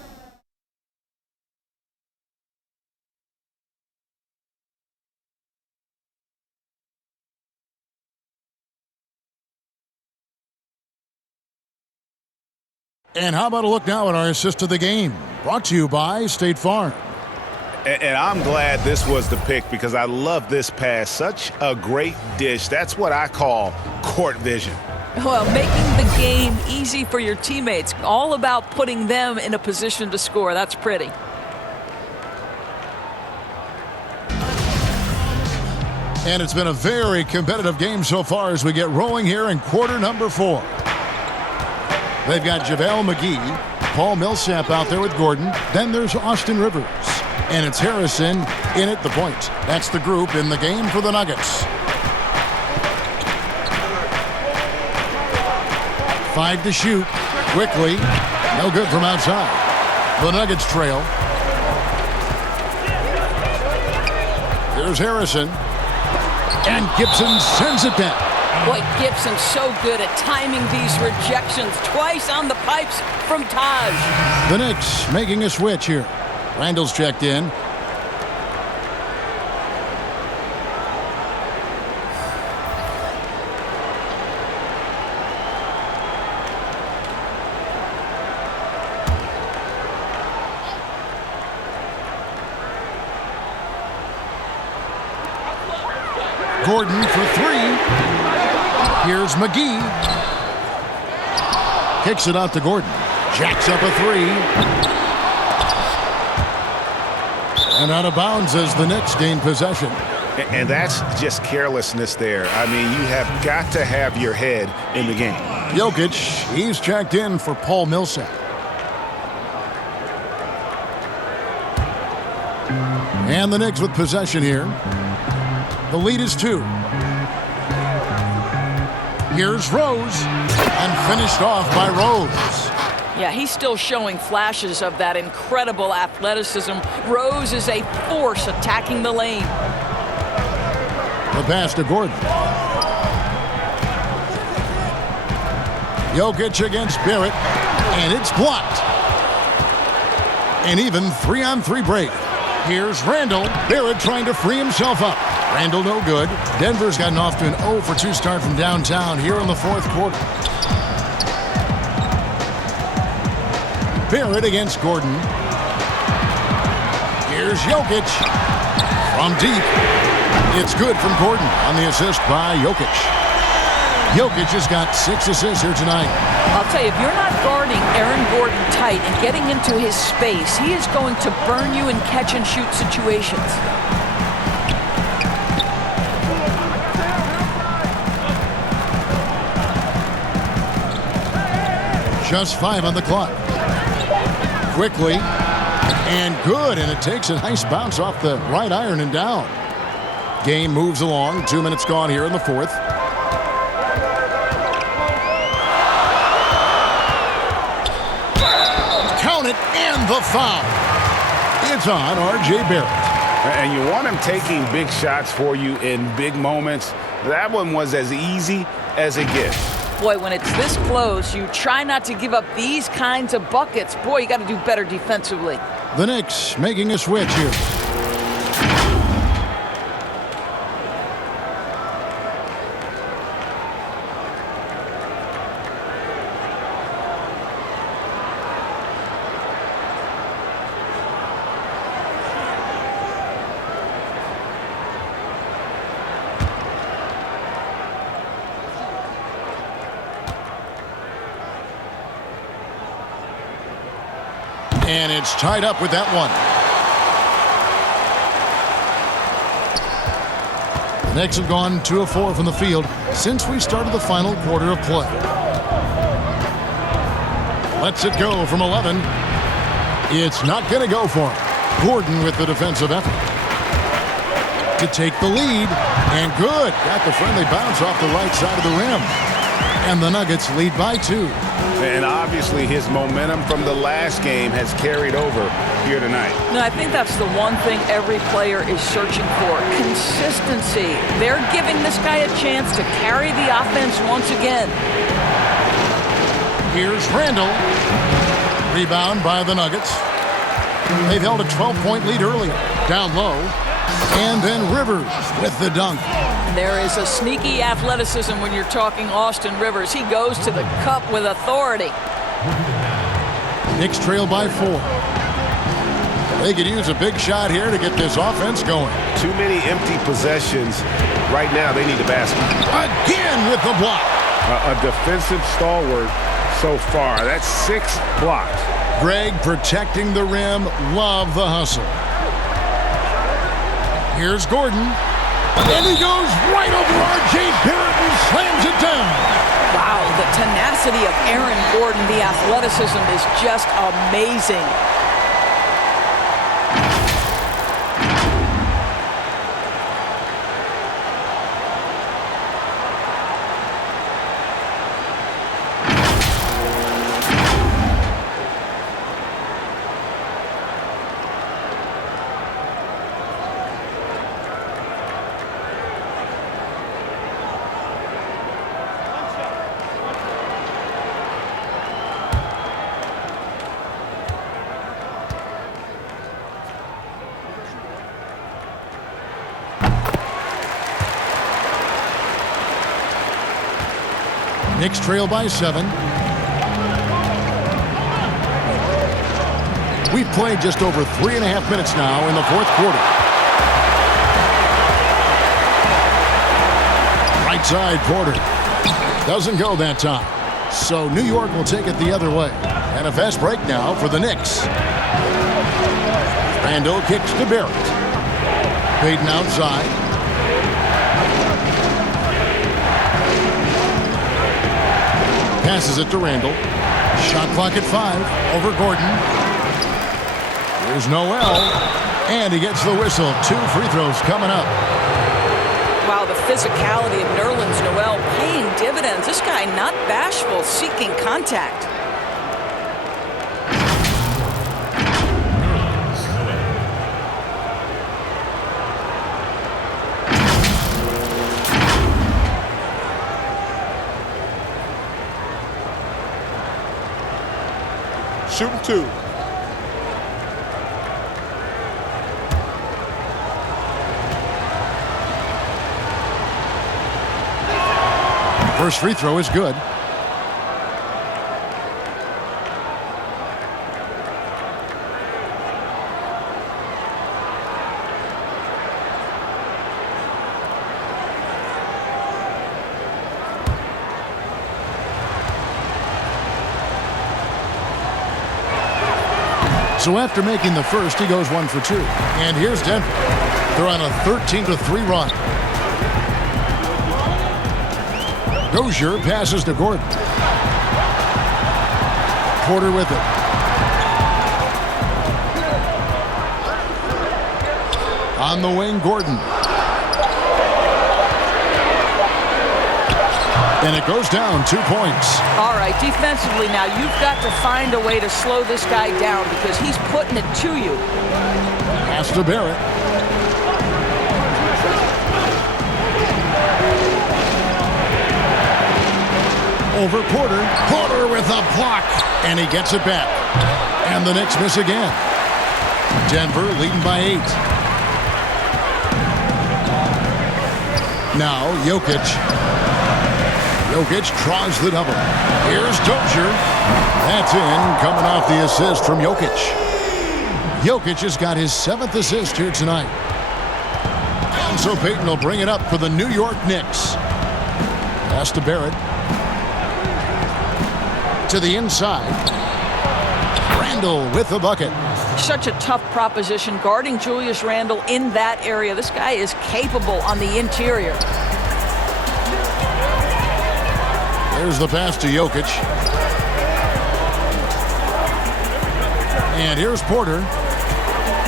And how about a look now at our assist of the game? Brought to you by State Farm. And I'm glad this was the pick because I love this pass. Such a great dish. That's what I call court vision. Well, making the game easy for your teammates. All about putting them in a position to score. That's pretty. And it's been a very competitive game so far as we get rolling here in quarter number 4. They've got JaVale McGee, Paul Millsap out there with Gordon. Then there's Austin Rivers. And it's Harrison in at the point. That's the group in the game for the Nuggets. 5 to shoot. Quickly. No good from outside. The Nuggets trail. Here's Harrison. And Gibson sends it down. Boy, Gibson's so good at timing these rejections. Twice on the pipes from Taj. The Knicks making a switch here. Randle's checked in. Gordon for 3. Here's McGee. Kicks it out to Gordon. Jacks up a 3. And out of bounds as the Knicks gain possession. And that's just carelessness there. I mean, you have got to have your head in the game. Jokic, he's checked in for Paul Millsap. And the Knicks with possession here. The lead is 2. Here's Rose, and finished off by Rose. Yeah, he's still showing flashes of that incredible athleticism. Rose is a force attacking the lane. The pass to Gordon. Jokic against Barrett, and it's blocked. An even 3-on-3 break. Here's Randle. Barrett trying to free himself up. Randle no good. Denver's gotten off to an 0-for-2 start from downtown here in the fourth quarter. Barrett against Gordon. Here's Jokic from deep. It's good from Gordon on the assist by Jokic. Jokic has got 6 assists here tonight. I'll tell you, if you're not guarding Aaron Gordon tight and getting into his space, he is going to burn you in catch-and-shoot situations. Just 5 on the clock. Quickly, and good, and it takes a nice bounce off the right iron and down. Game moves along. 2 minutes gone here in the fourth. Count it, and the foul. It's on R.J. Barrett. And you want him taking big shots for you in big moments. That one was as easy as it gets. Boy, when it's this close, you try not to give up these kinds of buckets. Boy, you got to do better defensively. The Knicks making a switch here. And it's tied up with that one. Knicks have gone 2 of 4 from the field since we started the final quarter of play. Lets it go from 11. It's not going to go for him. Gordon with the defensive effort to take the lead. And good. Got the friendly bounce off the right side of the rim. And the Nuggets lead by 2. And obviously his momentum from the last game has carried over here tonight. No, I think that's the one thing every player is searching for. Consistency. They're giving this guy a chance to carry the offense once again. Here's Randle. Rebound by the Nuggets. They've held a 12-point lead earlier. Down low. And then Rivers with the dunk. There is a sneaky athleticism when you're talking Austin Rivers. He goes to the cup with authority. Knicks trail by 4. They could use a big shot here to get this offense going. Too many empty possessions. Right now, they need a basket. Again with the block. A defensive stalwart so far. That's 6 blocks. Greg protecting the rim. Love the hustle. Here's Gordon. And he goes right over R.J. Barrett and slams it down. Wow, the tenacity of Aaron Gordon, the athleticism is just amazing. Knicks trail by 7. We've played just over 3.5 minutes now in the fourth quarter. Right side, Porter. Doesn't go that time. So New York will take it the other way. And a fast break now for the Knicks. Randle kicks to Barrett. Payton outside. Passes it to Randle. Shot clock at 5. Over Gordon. Here's Noel. And he gets the whistle. 2 free throws coming up. Wow, the physicality of Nerlens Noel paying dividends. This guy not bashful, seeking contact. Shooting 2. First free throw is good. So after making the first, he goes 1 for 2. And here's Denver. They're on a 13-3 run. Dozier passes to Gordon. Porter with it. On the wing, Gordon. And it goes down 2 points. All right, defensively now, you've got to find a way to slow this guy down because he's putting it to you. Pass to Barrett. Over Porter. Porter with a block. And he gets it back. And the Knicks miss again. Denver leading by 8. Now Jokic. Jokic draws the double. Here's Dozier. That's in, coming off the assist from Jokic. Jokic has got his 7th assist here tonight. And so Payton will bring it up for the New York Knicks. Pass to Barrett. To the inside. Randle with the bucket. Such a tough proposition guarding Julius Randle in that area. This guy is capable on the interior. There's the pass to Jokic. And here's Porter.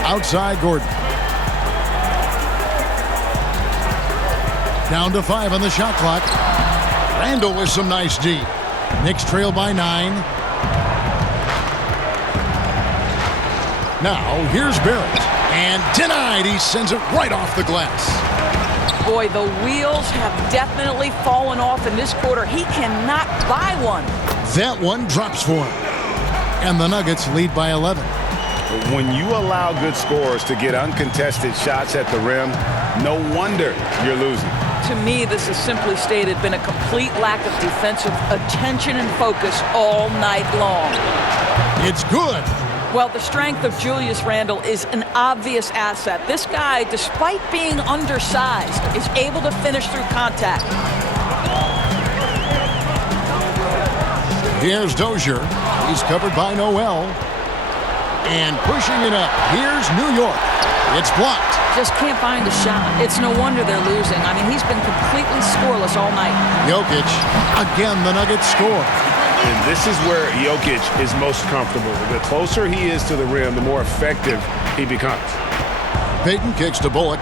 Outside Gordon. Down to 5 on the shot clock. Randle with some nice D. Knicks trail by 9. Now, here's Barrett. And denied. He sends it right off the glass. Boy, the wheels have definitely fallen off in this quarter. He cannot buy one. That one drops for him. And the Nuggets lead by 11. When you allow good scorers to get uncontested shots at the rim, no wonder you're losing. To me, this has simply stated been a complete lack of defensive attention and focus all night long. It's good. Well, the strength of Julius Randle is an obvious asset. This guy, despite being undersized, is able to finish through contact. Here's Dozier. He's covered by Noel. And pushing it up. Here's New York. It's blocked. Just can't find a shot. It's no wonder they're losing. I mean, he's been completely scoreless all night. Jokic. Again, the Nuggets score. And this is where Jokic is most comfortable. The closer he is to the rim, the more effective he becomes. Payton kicks to Bullock.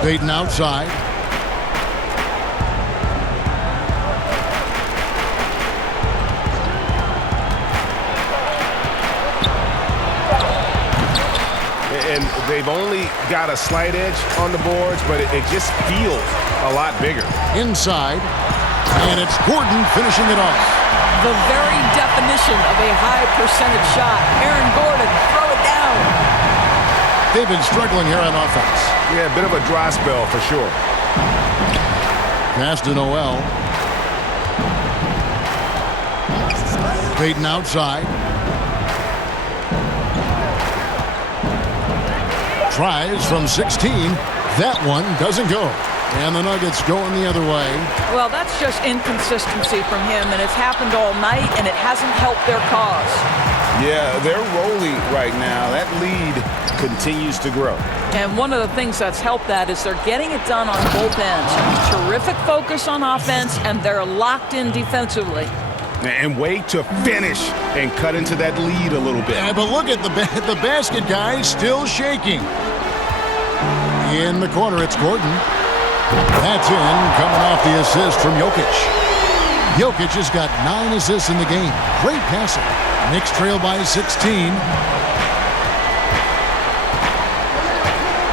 Payton outside. And they've only got a slight edge on the boards, but it just feels a lot bigger. Inside. And it's Gordon finishing it off. The very definition of a high percentage shot. Aaron Gordon, throw it down. They've been struggling here on offense. Yeah, a bit of a dry spell for sure. Pass to Noel. Payton outside. Tries from 16. That one doesn't go. And the Nuggets going the other way. Well, that's just inconsistency from him, and it's happened all night, and it hasn't helped their cause. Yeah, they're rolling right now. That lead continues to grow. And one of the things that's helped that is they're getting it done on both ends. Terrific focus on offense, and they're locked in defensively. And wait to finish and cut into that lead a little bit. Yeah, but look at the basket, guys, still shaking. In the corner, it's Gordon. That's in, coming off the assist from Jokic. Jokic has got 9 assists in the game. Great passing. Knicks trail by 16.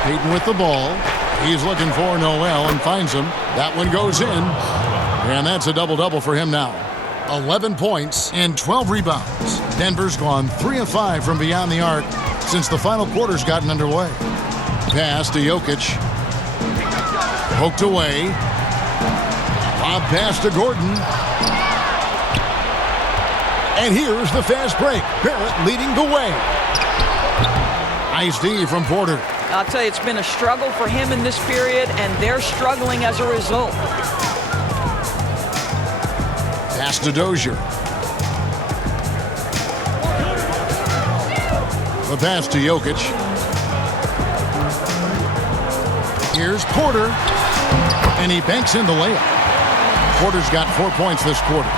Payton with the ball. He's looking for Noel and finds him. That one goes in. And that's a double-double for him now. 11 points and 12 rebounds. Denver's gone 3 of 5 from beyond the arc since the final quarter's gotten underway. Pass to Jokic. Poked away. Lob pass to Gordon. And here's the fast break. Barrett leading the way. Nice D from Porter. I'll tell you, it's been a struggle for him in this period, and they're struggling as a result. Pass to Dozier. The pass to Jokic. Here's Porter. And he banks in the layup. Porter's got 4 points this quarter.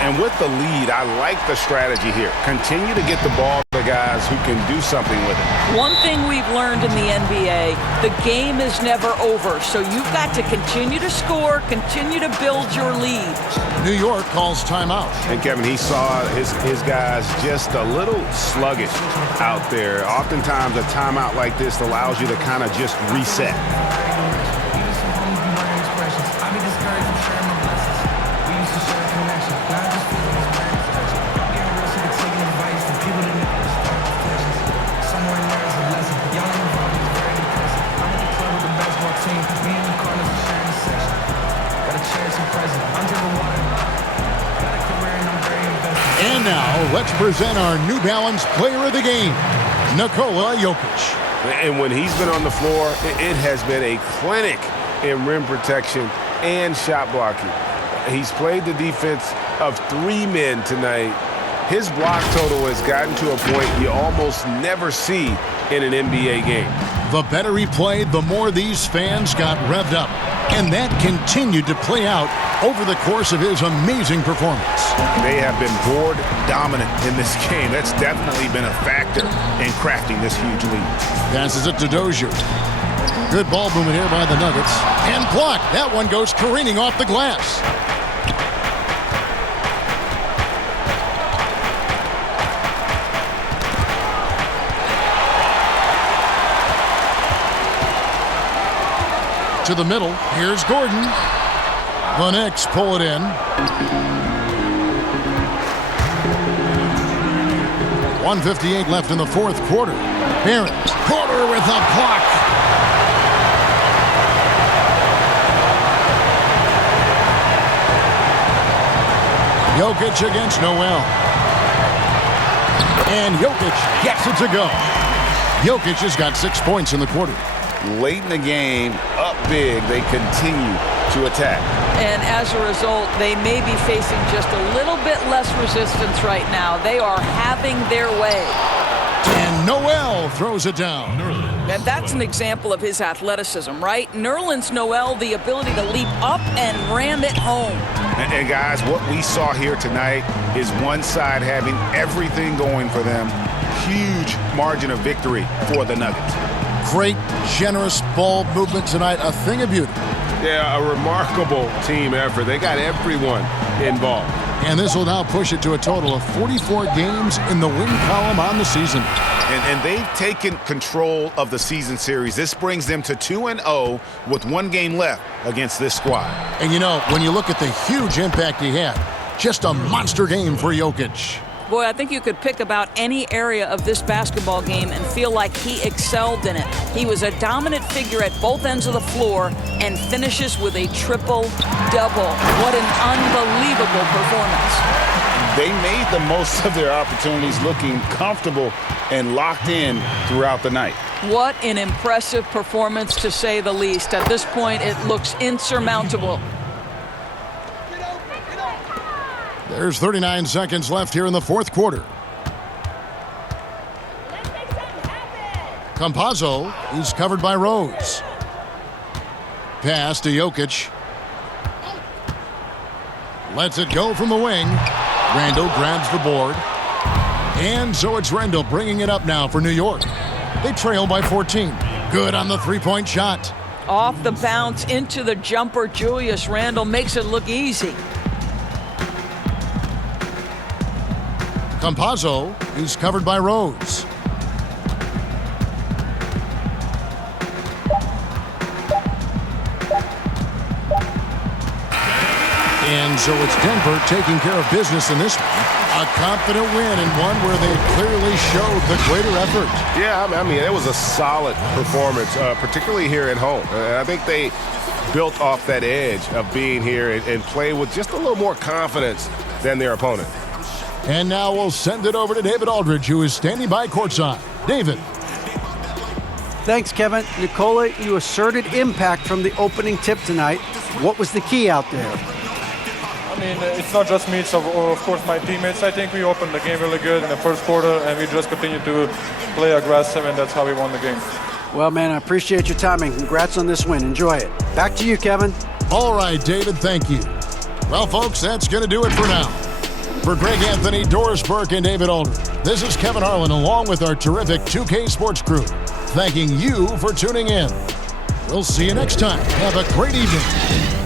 And with the lead, I like the strategy here. Continue to get the ball to the guys who can do something with it. One thing we've learned in the NBA, the game is never over. So you've got to continue to score, continue to build your lead. New York calls timeout. And Kevin, he saw his guys just a little sluggish out there. Oftentimes a timeout like this allows you to kind of just reset. And now, let's present our New Balance Player of the Game, Nikola Jokic. And when he's been on the floor, it has been a clinic in rim protection and shot blocking. He's played the defense of 3 men tonight. His block total has gotten to a point you almost never see in an NBA game. The better he played, the more these fans got revved up. And that continued to play out over the course of his amazing performance. They have been board dominant in this game. That's definitely been a factor in crafting this huge lead. Passes it to Dozier. Good ball movement here by the Nuggets. And blocked. That one goes careening off the glass. To the middle. Here's Gordon. The Knicks pull it in. .158 left in the fourth quarter. Barrett. Porter with a block. Jokic against Noel. And Jokic gets it to go. Jokic has got 6 points in the quarter. Late in the game, up big, they continue to attack. And as a result, they may be facing just a little bit less resistance right now. They are having their way. And Noel throws it down. And that's an example of his athleticism, right? Nerlens Noel, the ability to leap up and ram it home. And guys, what we saw here tonight is one side having everything going for them. Huge margin of victory for the Nuggets. Great, generous ball movement tonight. A thing of beauty. Yeah, a remarkable team effort. They got everyone involved. And this will now push it to a total of 44 games in the win column on the season. And they've taken control of the season series. This brings them to 2-0 with 1 game left against this squad. And you know, when you look at the huge impact he had, just a monster game for Jokic. Boy, I think you could pick about any area of this basketball game and feel like he excelled in it. He was a dominant figure at both ends of the floor and finishes with a triple-double. What an unbelievable performance. They made the most of their opportunities, looking comfortable and locked in throughout the night. What an impressive performance, to say the least. At this point, it looks insurmountable. There's 39 seconds left here in the fourth quarter. Campazzo, he's covered by Rose. Pass to Jokic. Lets it go from the wing. Randle grabs the board. And so it's Randle bringing it up now for New York. They trail by 14. Good on the three-point shot. Off the bounce into the jumper, Julius Randle makes it look easy. Campazzo, he's covered by Rose. And so it's Denver taking care of business in this one. A confident win and one where they clearly showed the greater effort. Yeah, I mean, it was a solid performance, particularly here at home. I think they built off that edge of being here and play with just a little more confidence than their opponent. And now we'll send it over to David Aldridge, who is standing by courtside. David. Thanks, Kevin. Nicola, you asserted impact from the opening tip tonight. What was the key out there? I mean, it's not just me, it's of course my teammates. I think we opened the game really good in the first quarter, and we just continued to play aggressive, and that's how we won the game. Well, man, I appreciate your time, and congrats on this win. Enjoy it. Back to you, Kevin. All right, David, thank you. Well, folks, that's going to do it for now. For Greg Anthony, Doris Burke, and David Aldridge, this is Kevin Harlan along with our terrific 2K Sports crew, thanking you for tuning in. We'll see you next time. Have a great evening.